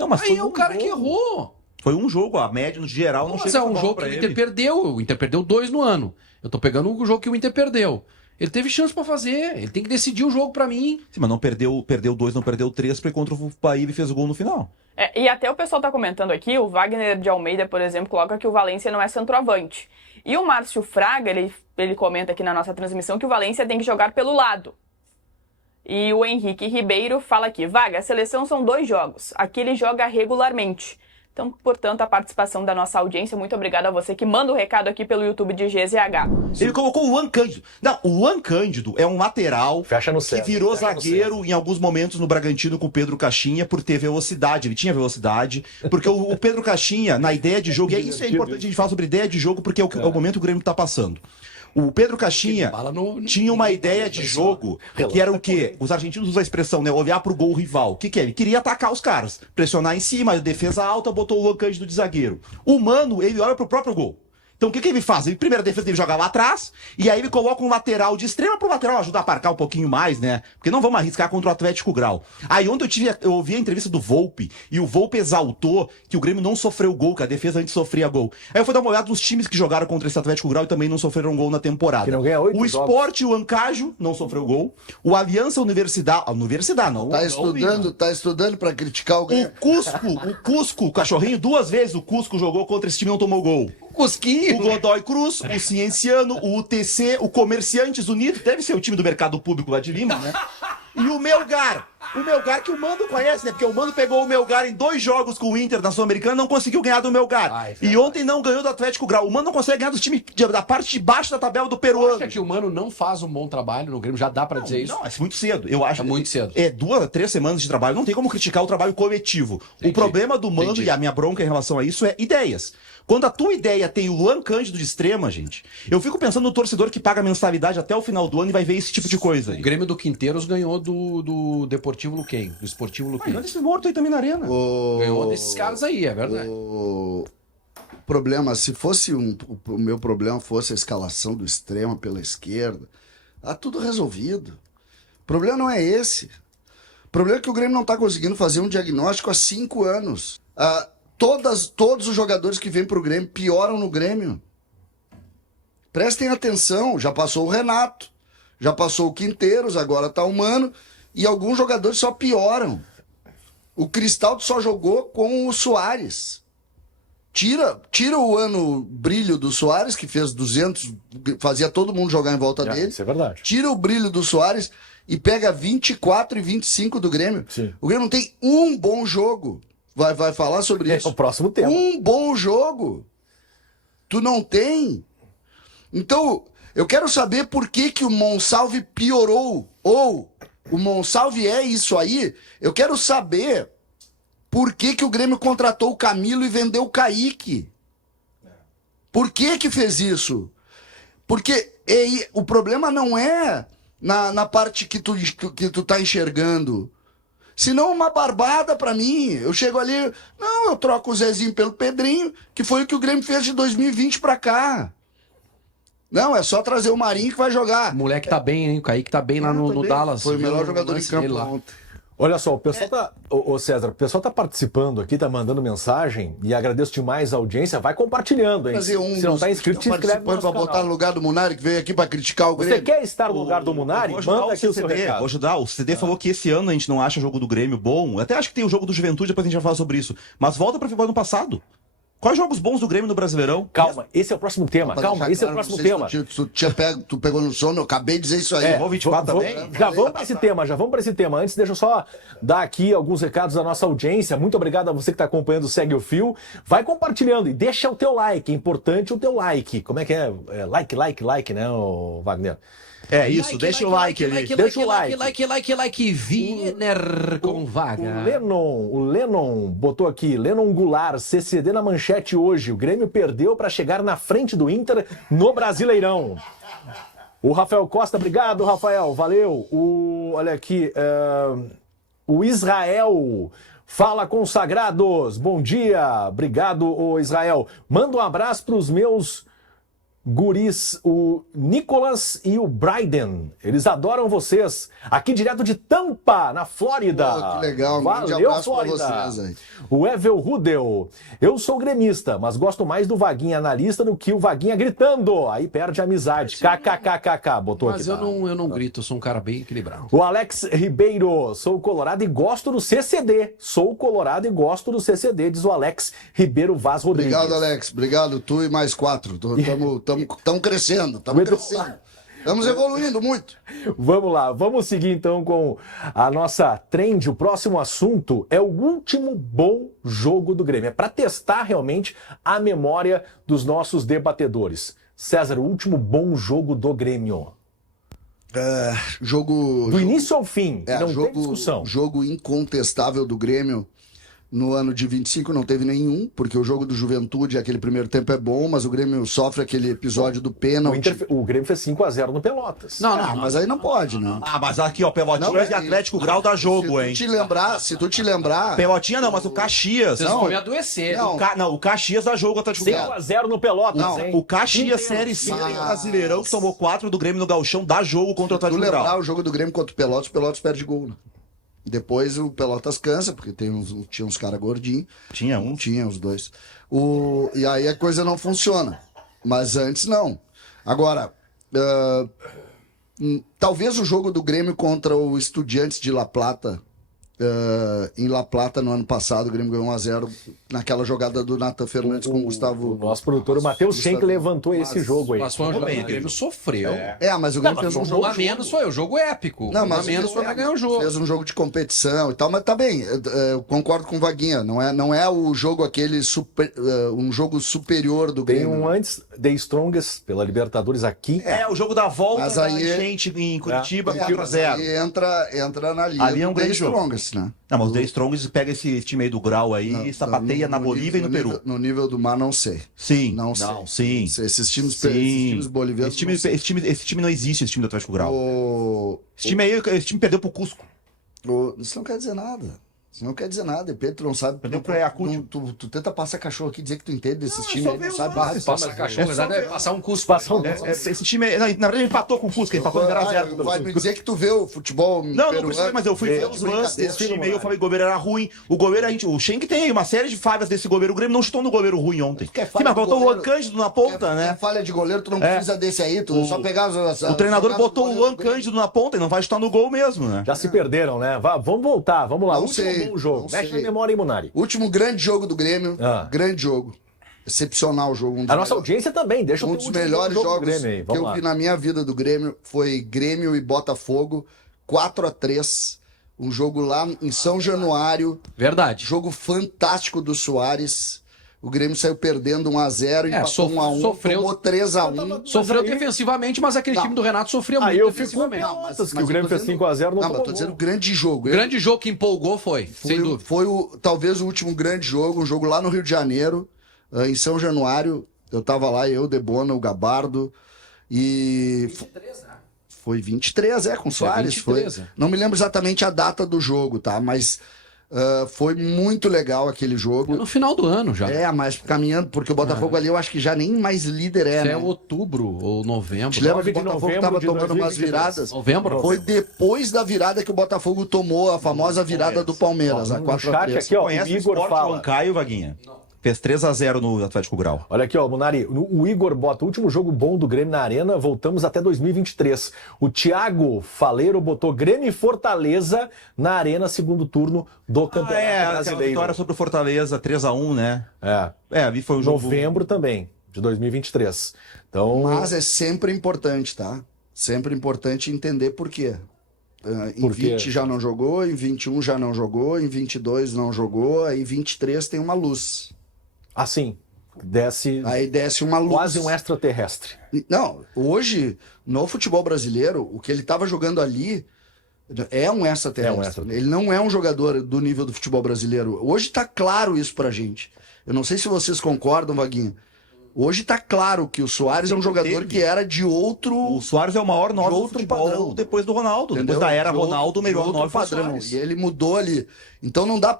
Não, mas aí é o cara que errou. Foi um jogo, a média no geral não chega. Mas é um jogo que o Inter perdeu. O Inter perdeu 2 no ano. Eu tô pegando o jogo que o Inter perdeu. Ele teve chance pra fazer, ele tem que decidir o jogo pra mim. Sim, mas não perdeu 2, não perdeu 3, porque contra o Bahia ele fez o gol no final. E até o pessoal tá comentando aqui, o Wagner de Almeida, por exemplo, coloca que o Valência não é centroavante. E o Márcio Fraga, ele comenta aqui na nossa transmissão que o Valência tem que jogar pelo lado. E o Henrique Ribeiro fala aqui, Vaga, a seleção são 2 jogos, aqui ele joga regularmente. Então, portanto, a participação da nossa audiência, muito obrigada a você que manda o recado aqui pelo YouTube de GZH. Ele colocou o Luan Cândido. Não, o Luan Cândido é um lateral que virou zagueiro em alguns momentos no Bragantino com o Pedro Caixinha por ter velocidade. Ele tinha velocidade, porque o Pedro Caixinha, na ideia de jogo, e isso é importante a gente falar sobre ideia de jogo, porque é o momento que o Grêmio está passando. O Pedro Caixinha tinha uma ideia de jogo que era o quê? Os argentinos usam a expressão, né? Olhar pro gol rival. O que é? Ele queria atacar os caras, pressionar em cima, defesa alta, botou o Luan Cândido de zagueiro. O Mano, ele olha pro próprio gol. Então o que ele faz? Ele, primeira defesa dele joga lá atrás, e aí ele coloca um lateral de extrema pro lateral, ajuda a aparcar um pouquinho mais, né? Porque não vamos arriscar contra o Atlético Grau. Aí ontem eu ouvi a entrevista do Volpe, e o Volpe exaltou que o Grêmio não sofreu gol, que a defesa antes sofria gol. Aí eu fui dar uma olhada nos times que jogaram contra esse Atlético Grau e também não sofreram gol na temporada. O Sport e o Ancajo não sofreu gol. O Aliança Universidade... A Universidade não. Tá estudando pra criticar o Grêmio. O Cusco, o cachorrinho, 2 vezes o Cusco jogou contra esse time e não tomou gol. Cusquinho. O Godoy Cruz, o Cienciano, o UTC, o Comerciantes Unidos, deve ser o time do Mercado Público lá de Lima, né? E o Melgar. O Melgar que o Mano conhece, né? Porque o Mano pegou o Melgar em 2 jogos com o Inter na Sul-Americana e não conseguiu ganhar do Melgar. E ontem não ganhou do Atlético Grau. O Mano não consegue ganhar dos times da parte de baixo da tabela do peruano. Acha que o Mano não faz um bom trabalho no Grêmio? Já dá pra dizer isso? Não, é muito cedo. Eu acho. É muito cedo. 2, 3 semanas de trabalho. Não tem como criticar o trabalho coletivo. Entendi. O problema do Mano e a minha bronca em relação a isso é ideias. Quando a tua ideia tem o Luan Cândido de extrema, gente, eu fico pensando no torcedor que paga mensalidade até o final do ano e vai ver esse tipo de coisa aí. O Grêmio do Quinteiros ganhou do Deportivo Luquem, do Esportivo Luquem. Ganhou desse morto aí também na arena. Ganhou desses caras aí, é verdade. O problema, se fosse o meu problema fosse a escalação do extrema pela esquerda, tá tudo resolvido. O problema não é esse. O problema é que o Grêmio não tá conseguindo fazer um diagnóstico há 5 anos. Todos os jogadores que vêm pro Grêmio pioram no Grêmio. Prestem atenção, já passou o Renato, já passou o Quinteiros, agora tá o Mano, e alguns jogadores só pioram. O Cristaldo só jogou com o Soares. Tira o ano brilho do Soares, que fez 200, fazia todo mundo jogar em volta dele. Isso é verdade. Tira o brilho do Soares e pega 24 e 25 do Grêmio. Sim. O Grêmio não tem um bom jogo. Vai falar sobre isso. É o próximo tema. Um bom jogo. Tu não tem. Então, eu quero saber por que o Monsalve piorou. Ou o Monsalve é isso aí. Eu quero saber por que o Grêmio contratou o Camilo e vendeu o Kaique. Por que fez isso? Porque o problema não é na parte que tu tá enxergando. Senão uma barbada pra mim. Eu chego ali, não, eu troco o Zezinho pelo Pedrinho, que foi o que o Grêmio fez de 2020 pra cá. Não, é só trazer o Marinho que vai jogar. O moleque tá bem, hein? O Kaique tá bem lá no Dallas. Foi o melhor Viu? jogador em Lance campo dele lá. ontem. Olha só, o pessoal tá. Ô César, o pessoal tá participando aqui, tá mandando mensagem e agradeço demais a audiência. Vai compartilhando, hein? Trazer um Se não dos tá inscrito, que se estão inscreve no participando nosso pra botar canal. no lugar do Munari, que veio aqui pra criticar o Você Grêmio. quer estar no lugar do Munari? Vou ajudar Manda aqui o seu CD. recado. Vou ajudar. O CD falou que esse ano a gente não acha o jogo do Grêmio bom. Eu até acho que tem o jogo do Juventude, depois a gente vai falar sobre isso. Mas volta pra ano passado. Quais jogos bons do Grêmio no Brasileirão? Calma, esse é o próximo tema. Pra Calma, deixar esse é o claro, próximo não sei tema. se tu pegou no sono, eu acabei de dizer isso aí. Vou 24 também? Já vamos para esse tema, Antes, deixa eu só dar aqui alguns recados da nossa audiência. Muito obrigado a você que está acompanhando o Segue o Fio. Vai compartilhando e deixa o teu like. É importante o teu like. Como é que é? Like, né, Wagner? É isso, deixa o like ali. Deixa o like. Like. Wiener com vaga. O Lennon botou aqui, Lennon Goulart, CCD na manchete hoje. O Grêmio perdeu para chegar na frente do Inter no Brasileirão. O Rafael Costa, obrigado, Rafael, valeu. Olha aqui, o Israel, fala consagrados, bom dia, obrigado, o Israel. Manda um abraço para os meus guris, o Nicolas e o Bryden. Eles adoram vocês. Aqui direto de Tampa, na Flórida. Pô, que legal, um grande Valeu, abraço pra Flórida. vocês aí. O Evel Rudel. Eu sou gremista, mas gosto mais do Vaguinha analista do que o Vaguinha gritando. Aí perde a amizade. KKKKK. Botou Mas aqui. eu não grito, eu sou um cara bem equilibrado. O Alex Ribeiro. Sou colorado e gosto do CCD. Sou colorado e gosto do CCD, diz o Alex Ribeiro Vaz Rodrigues. Obrigado, Alex. Obrigado, tu e mais 4. Estamos crescendo, Estamos evoluindo muito. Vamos lá, vamos seguir então com a nossa trend. O próximo assunto é o último bom jogo do Grêmio. É para testar realmente a memória dos nossos debatedores. César, o último bom jogo do Grêmio. Do início ao fim, não tem discussão. Jogo incontestável do Grêmio. No ano de 25 não teve nenhum, porque o jogo do Juventude, aquele primeiro tempo é bom, mas o Grêmio sofre aquele episódio do pênalti. O Grêmio fez 5-0 no Pelotas. Não, mas aí não pode, não. Ah, mas aqui, ó, Pelotinha Não, e Atlético Grau dá jogo, hein? Se tu te lembrar... Pelotinha não, mas o Caxias. Vocês vão me adoecer. Não. O Caxias dá jogo, o Atlético Grau. 5-0 no Pelotas, Não, hein? O Caxias Série C do Brasileirão, que tomou 4 do Grêmio no Gauchão, dá jogo contra o Se tu Atlético lembrar Grau. o jogo do Grêmio contra o Pelotas perde gol, né? Depois o Pelotas cansa, porque tinha uns caras gordinhos. Tinha um. Tinha os dois. E aí a coisa não funciona. Mas antes não. Agora, talvez o jogo do Grêmio contra o Estudiantes de La Plata, em La Plata no ano passado, o Grêmio ganhou 1-0 naquela jogada do Nathan Fernandes com o Gustavo. O nosso produtor, o Matheus Schenck, levantou esse jogo aí. Mas foi um jogo que o Grêmio sofreu. Mas o Grêmio fez um jogo. Um a menos foi o jogo épico. Não, Um a mas menos foi pra ganhar o jogo. Fez um jogo de competição e tal, mas tá bem. Eu concordo com o Vaguinha. Não é o jogo aquele um jogo superior do Tem Grêmio. um antes, The Strongest, pela Libertadores aqui. É, o jogo da volta Mas da aí- gente em Curitiba, Mas 4-0. aí entra na linha Ali é um do grande The jogo. Strongest, né? Não, mas o The Strongest pega esse time aí do Grau aí e sapateia na Bolívia e no Peru. No nível do mar, não sei. Sim. Não sei. Sim. Não sei. Esses times Sim. bolivianos. Esse time não existe, esse time do Atlético Grau. O- Esse time perdeu pro Cusco. Isso não quer dizer nada. Isso não quer dizer nada, de repente tu não sabe. Perdeu pro Ayacucho. Tu tenta passar cachorro aqui e dizer que tu entende desses times só aí, ver não o sabe lance, nada. Passar cachorro, na verdade, é passar um cuspe. Esse time, na verdade, ele empatou com o Cusco, ele empatou em 0x0. Vai me dizer que tu vê o futebol Não peruano, precisa, mas eu fui ver os lances desse time aí, eu falei que o goleiro era ruim. O goleiro, o Schenck tem aí uma série de falhas desse goleiro. O Grêmio não chutou no goleiro ruim ontem. quer Sim, falha mas de botou o goleiro? Luan Cândido na ponta, né? falha de goleiro, tu não precisa desse aí, tu só pegar O treinador botou o Luan Cândido na ponta e não vai chutar no gol mesmo, né? Já se perderam, né? Vamos voltar, vamos lá. Não Último sei, bom jogo. não Mexe sei. na memória aí, Munari. Último grande jogo do Grêmio, Ah. grande jogo. Excepcional jogo. A nossa audiência também, deixa eu Um ter dos o último melhores jogo do jogos Grêmio aí. que Vamos eu lá. vi na minha vida do Grêmio foi Grêmio e Botafogo, 4-3. Um jogo lá em São Januário. Verdade. Jogo fantástico do Soares. O Grêmio saiu perdendo 1-0, empatou 1-1, sofreu- tomou 3-1. Sofreu aí- defensivamente, mas aquele Não. time do Renato sofria Aí muito eu fico com defensivamente. Pelotas, que mas o Grêmio eu tô fez dizendo- 5x0, não Não, mas tomou tô dizendo gol. grande jogo. O grande jogo que empolgou foi, sem dúvida. Foi talvez o último grande jogo, um jogo lá no Rio de Janeiro, em São Januário. Eu tava lá, eu, Debona, o Gabardo, e... Foi 23, com o Soares. 23, é. Não me lembro exatamente a data do jogo, tá? Mas foi muito legal aquele jogo. No final do ano já. Mas caminhando, porque o Botafogo ali eu acho que já nem mais líder Isso né? é outubro ou novembro. Te lembra que o de Botafogo novembro tava de tomando umas 2023. viradas? Novembro? Foi depois da virada que o Botafogo tomou a famosa virada do Palmeiras, a No 4-3. chat aqui, ó, o Conhece o Igor Sport fala. Huancaio, Vaguinha? Fez 3-0 no Atlético Grau. Olha aqui, ó, Munari, o Igor bota o último jogo bom do Grêmio na Arena, voltamos até 2023. O Thiago Faleiro botou Grêmio e Fortaleza na Arena, segundo turno do Campeonato Aquela Brasileiro. vitória sobre o Fortaleza, 3-1, né? Ali foi um jogo... Novembro também, de 2023. Então, Mas é sempre importante, tá? Sempre importante entender por quê. Em Por quê? 20 já não jogou, em 21 já não jogou, em 22 não jogou, aí 23 tem uma luz. assim, desce Aí desce uma luz. quase um extraterrestre. Não, hoje, no futebol brasileiro, o que ele estava jogando ali é um extraterrestre. É um extraterrestre. Ele não é um jogador do nível do futebol brasileiro. Hoje tá claro isso pra gente. Eu não sei se vocês concordam, Vaguinho. Hoje tá claro que o Soares é um jogador que era de outro... O Soares é o maior nove do outro futebol padrão. depois do Ronaldo. Entendeu? Depois da era De outro- Ronaldo, o de melhor outro nove foi o padrão. Soares. E ele mudou ali. Então não dá.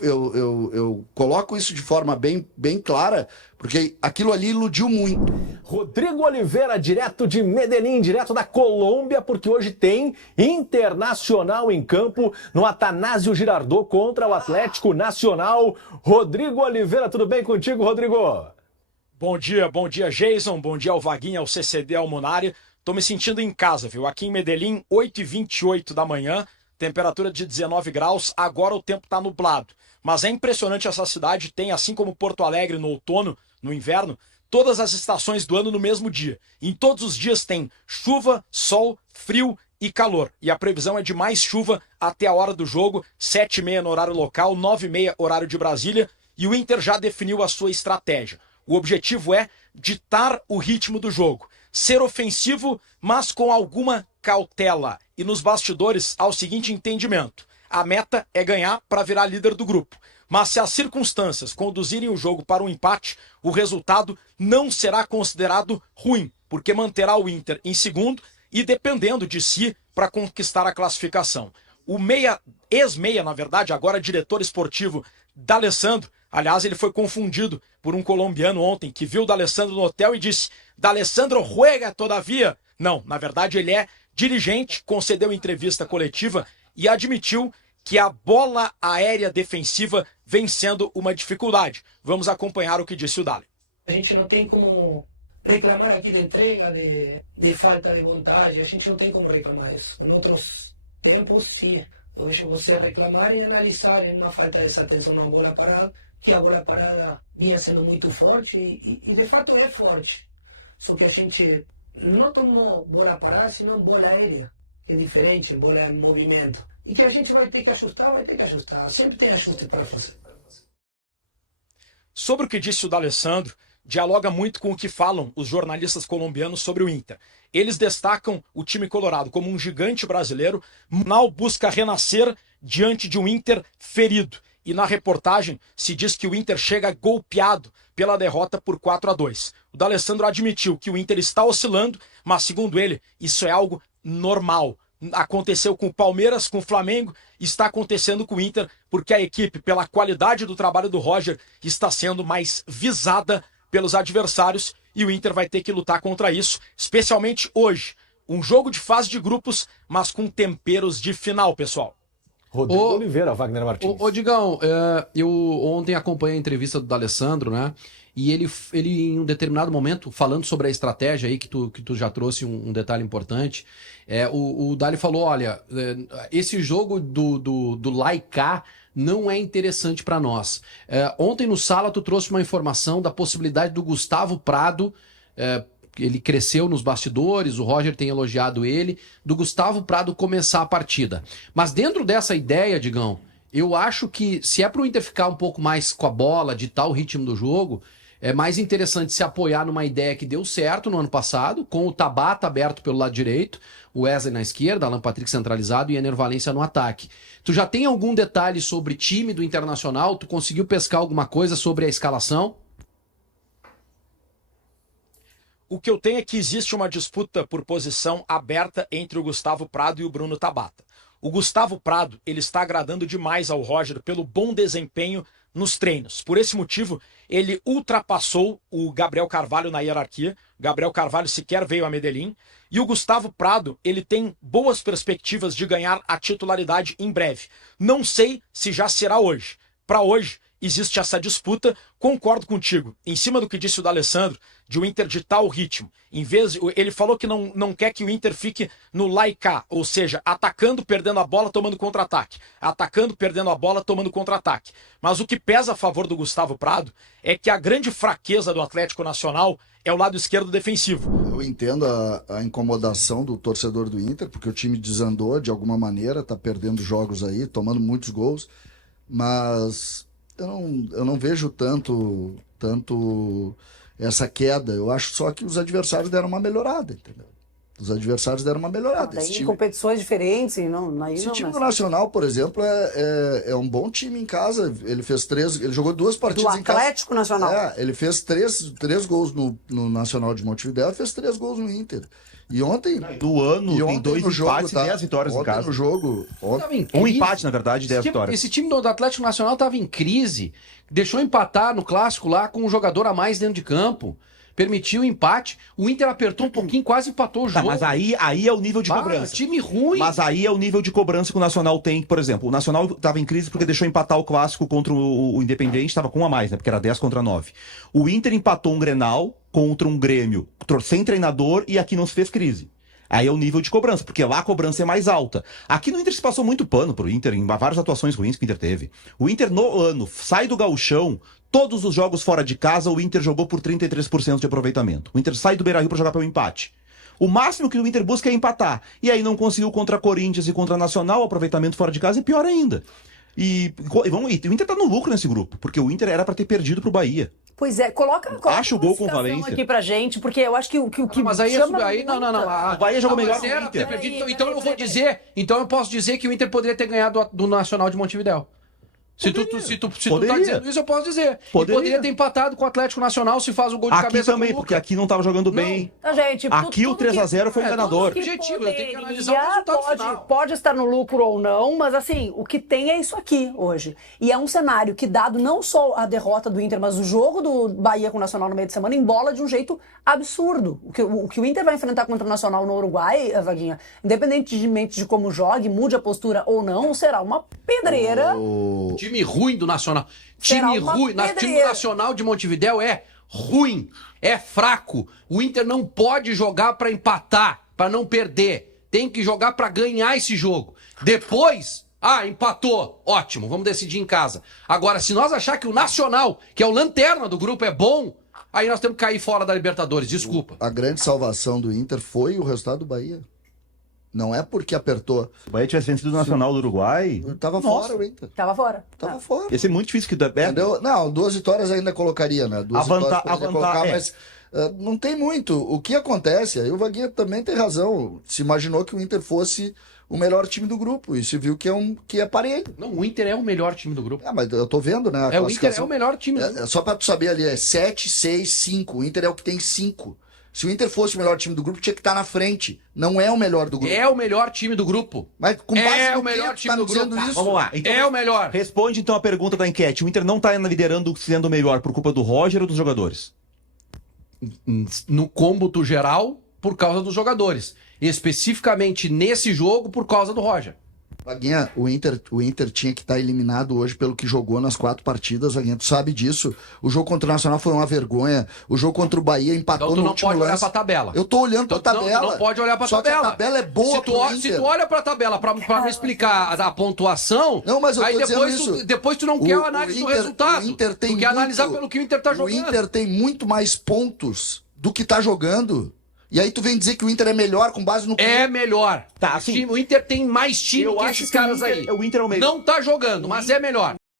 Eu coloco isso de forma bem clara, porque aquilo ali iludiu muito. Rodrigo Oliveira, direto de Medellín, direto da Colômbia, porque hoje tem Internacional em campo no Atanásio Girardot contra o Atlético Nacional. Rodrigo Oliveira, tudo bem contigo, Rodrigo? Bom dia, Jason. Bom dia ao Vaguinha, ao CCD, ao Munari. Tô me sentindo em casa, viu? Aqui em Medellín, 8h28 da manhã, temperatura de 19 graus. Agora o tempo tá nublado. Mas é impressionante essa cidade, tem, assim como Porto Alegre no outono, no inverno, todas as estações do ano no mesmo dia. Em todos os dias tem chuva, sol, frio e calor. E a previsão é de mais chuva até a hora do jogo, 7h30 no horário local, 9h30 horário de Brasília. E o Inter já definiu a sua estratégia. O objetivo é ditar o ritmo do jogo, ser ofensivo, mas com alguma cautela. E nos bastidores há o seguinte entendimento: a meta é ganhar para virar líder do grupo. Mas se as circunstâncias conduzirem o jogo para um empate, o resultado não será considerado ruim, porque manterá o Inter em segundo e dependendo de si para conquistar a classificação. O ex-meia, na verdade, agora diretor esportivo D'Alessandro, aliás, ele foi confundido por um colombiano ontem que viu o D'Alessandro no hotel e disse: D'Alessandro juega todavia. Não, na verdade ele é dirigente, concedeu entrevista coletiva e admitiu que a bola aérea defensiva vem sendo uma dificuldade. Vamos acompanhar o que disse o Dali. A gente não tem como reclamar aqui de entrega, de falta de vontade, a gente não tem como reclamar isso. Em outros tempos, sim. Hoje você reclamar e analisar uma falta de atenção na bola parada, que a bola parada vinha sendo muito forte e de fato é forte. Só que a gente não tomou bola parada, senão bola aérea. É diferente, bola em movimento. E que a gente vai ter que ajustar, Sempre tem ajuste para fazer. Sobre o que disse o D'Alessandro, dialoga muito com o que falam os jornalistas colombianos sobre o Inter. Eles destacam o time colorado como um gigante brasileiro, Munal busca renascer diante de um Inter ferido. E na reportagem se diz que o Inter chega golpeado pela derrota por 4-2. O D'Alessandro admitiu que o Inter está oscilando, mas segundo ele, isso é algo normal. Aconteceu com o Palmeiras, com o Flamengo, está acontecendo com o Inter, porque a equipe, pela qualidade do trabalho do Roger, está sendo mais visada pelos adversários e o Inter vai ter que lutar contra isso, especialmente hoje. Um jogo de fase de grupos, mas com temperos de final, pessoal. Rodrigo Oliveira, Wagner Martins. Ô Digão, eu ontem acompanhei a entrevista do D'Alessandro, né? E ele em um determinado momento, falando sobre a estratégia aí, que tu já trouxe um detalhe importante, o Dali falou, olha, esse jogo do Laicá não é interessante para nós. Ontem no Sala tu trouxe uma informação da possibilidade do Gustavo Prado, ele cresceu nos bastidores, o Roger tem elogiado ele, do Gustavo Prado começar a partida. Mas dentro dessa ideia, Digão, eu acho que se é pro Inter ficar um pouco mais com a bola, ditar o ritmo do jogo, é mais interessante se apoiar numa ideia que deu certo no ano passado, com o Tabata aberto pelo lado direito, o Wesley na esquerda, Alan Patrick centralizado e Ener Valencia no ataque. Tu já tem algum detalhe sobre time do Internacional? Tu conseguiu pescar alguma coisa sobre a escalação? O que eu tenho é que existe uma disputa por posição aberta entre o Gustavo Prado e o Bruno Tabata. O Gustavo Prado, ele está agradando demais ao Roger pelo bom desempenho nos treinos. Por esse motivo, ele ultrapassou o Gabriel Carvalho na hierarquia. Gabriel Carvalho sequer veio a Medellín. E o Gustavo Prado, ele tem boas perspectivas de ganhar a titularidade em breve. Não sei se já será hoje. Para hoje, existe essa disputa. Concordo contigo. Em cima do que disse o D'Alessandro, de o Inter ditar o ritmo. Ele falou que não quer que o Inter fique no Laicá, ou seja, atacando, perdendo a bola, tomando contra-ataque. Atacando, perdendo a bola, tomando contra-ataque. Mas o que pesa a favor do Gustavo Prado é que a grande fraqueza do Atlético Nacional é o lado esquerdo defensivo. Eu entendo a incomodação do torcedor do Inter, porque o time desandou de alguma maneira, tá perdendo jogos aí, tomando muitos gols, mas eu não vejo tanto essa queda. Eu acho só que os adversários deram uma melhorada, entendeu? Os adversários deram uma melhorada. Daí em competições diferentes, Esse time do Nacional, por exemplo, é um bom time em casa. Ele jogou 2 partidas em casa. Do Atlético Nacional. Ele fez 3 gols no Nacional de Montevidéu e fez 3 gols no Inter. E ontem... Do ano, tem 2 empates e 10 vitórias em casa. No jogo... Um empate, na verdade, e 10 vitórias. Esse time do Atlético Nacional estava em crise. Deixou empatar no Clássico lá com um jogador a mais dentro de campo. Permitiu o empate. O Inter apertou um pouquinho, quase empatou o jogo. Mas aí é o nível de cobrança. Time ruim. Mas aí é o nível de cobrança que o Nacional tem. Por exemplo, o Nacional estava em crise porque deixou empatar o Clássico contra o Independiente, estava com 1 a mais, né? Porque era 10 contra 9. O Inter empatou um Grenal contra um Grêmio sem treinador e aqui não se fez crise. Aí é o nível de cobrança, porque lá a cobrança é mais alta. Aqui no Inter se passou muito pano pro Inter, em várias atuações ruins que o Inter teve. O Inter no ano sai do Gauchão, todos os jogos fora de casa o Inter jogou por 33% de aproveitamento. O Inter sai do Beira-Rio para jogar pelo empate. O máximo que o Inter busca é empatar. E aí não conseguiu contra Corinthians e contra Nacional, o aproveitamento fora de casa, e pior ainda. E o Inter tá no lucro nesse grupo, porque o Inter era para ter perdido pro Bahia. Pois é, coloca acho o gol com Valência aqui pra gente, porque eu acho que o que mas aí chama... não. O Bahia jogou melhor que o Inter. Então eu vou dizer, então eu posso dizer que o Inter poderia ter ganhado do Nacional de Montevidéu. Se tu tá dizendo isso, eu posso dizer. Poderia ter empatado com o Atlético Nacional se faz o gol de aqui cabeça. Aqui também, porque aqui não tava jogando bem. Não, gente, aqui o 3-0 foi enganador. Objetivo, eu tenho que analisar o resultado final. Pode estar no lucro ou não, mas assim, o que tem é isso aqui hoje. E é um cenário que, dado não só a derrota do Inter, mas o jogo do Bahia com o Nacional no meio de semana, embola de um jeito absurdo. O que o Inter vai enfrentar contra o Nacional no Uruguai, Vaguinha, independentemente de como jogue, mude a postura ou não, será uma pedreira. Time ruim do Nacional. Time ruim. Time do Nacional de Montevidéu é ruim, é fraco. O Inter não pode jogar para empatar, para não perder. Tem que jogar para ganhar esse jogo. Depois, empatou. Ótimo, vamos decidir em casa. Agora, se nós achar que o Nacional, que é o lanterna do grupo, é bom, aí nós temos que cair fora da Libertadores. Desculpa. A grande salvação do Inter foi o resultado do Bahia. Não é porque apertou. Se o Bahia tivesse vencido o Nacional do Uruguai... Tava fora o Inter. Tava fora. Fora. Ia ser muito difícil que... Entendeu? Não, 2 vitórias ainda colocaria, né? 2 vitórias poderia colocar, mas não tem muito. O que acontece, aí o Vaguinha também tem razão, se imaginou que o Inter fosse o melhor time do grupo, e se viu que é parelho. Não, o Inter é o melhor time do grupo. Mas eu tô vendo, né? O Inter é o melhor time do grupo. Só pra tu saber ali, é 7, 6, 5. O Inter é o que tem 5. Se o Inter fosse o melhor time do grupo, tinha que estar na frente. Não é o melhor do grupo. É o melhor time do grupo. Mas com base É no o melhor que time tá do dizendo grupo. isso? Vamos lá. Então, É o melhor. responde então a pergunta da enquete. O Inter não tá liderando, sendo melhor por culpa do Roger ou dos jogadores? No cômputo geral, por causa dos jogadores. Especificamente nesse jogo, por causa do Roger. Vaguinha, o Inter tinha que estar eliminado hoje pelo que jogou nas 4 partidas, Vaguinha, tu sabe disso. O jogo contra o Nacional foi uma vergonha. O jogo contra o Bahia empatou Então tu no não último pode olhar lance. pra tabela. Eu tô olhando pra Então, tabela. tu não pode olhar pra Só tabela. que a tabela é boa Se tu olha pra tabela pra me explicar a pontuação, Não, mas eu tô aí dizendo depois isso. depois tu não quer a análise do resultado. O Inter tem tu quer analisar pelo que o Inter tá jogando. O Inter tem muito mais pontos do que tá jogando. E aí tu vem dizer que o Inter é melhor com base no... É melhor. Tá, assim, O Inter tem mais time eu que acho esses que o caras Inter- aí. o Inter é o melhor. Não tá jogando, mas é melhor.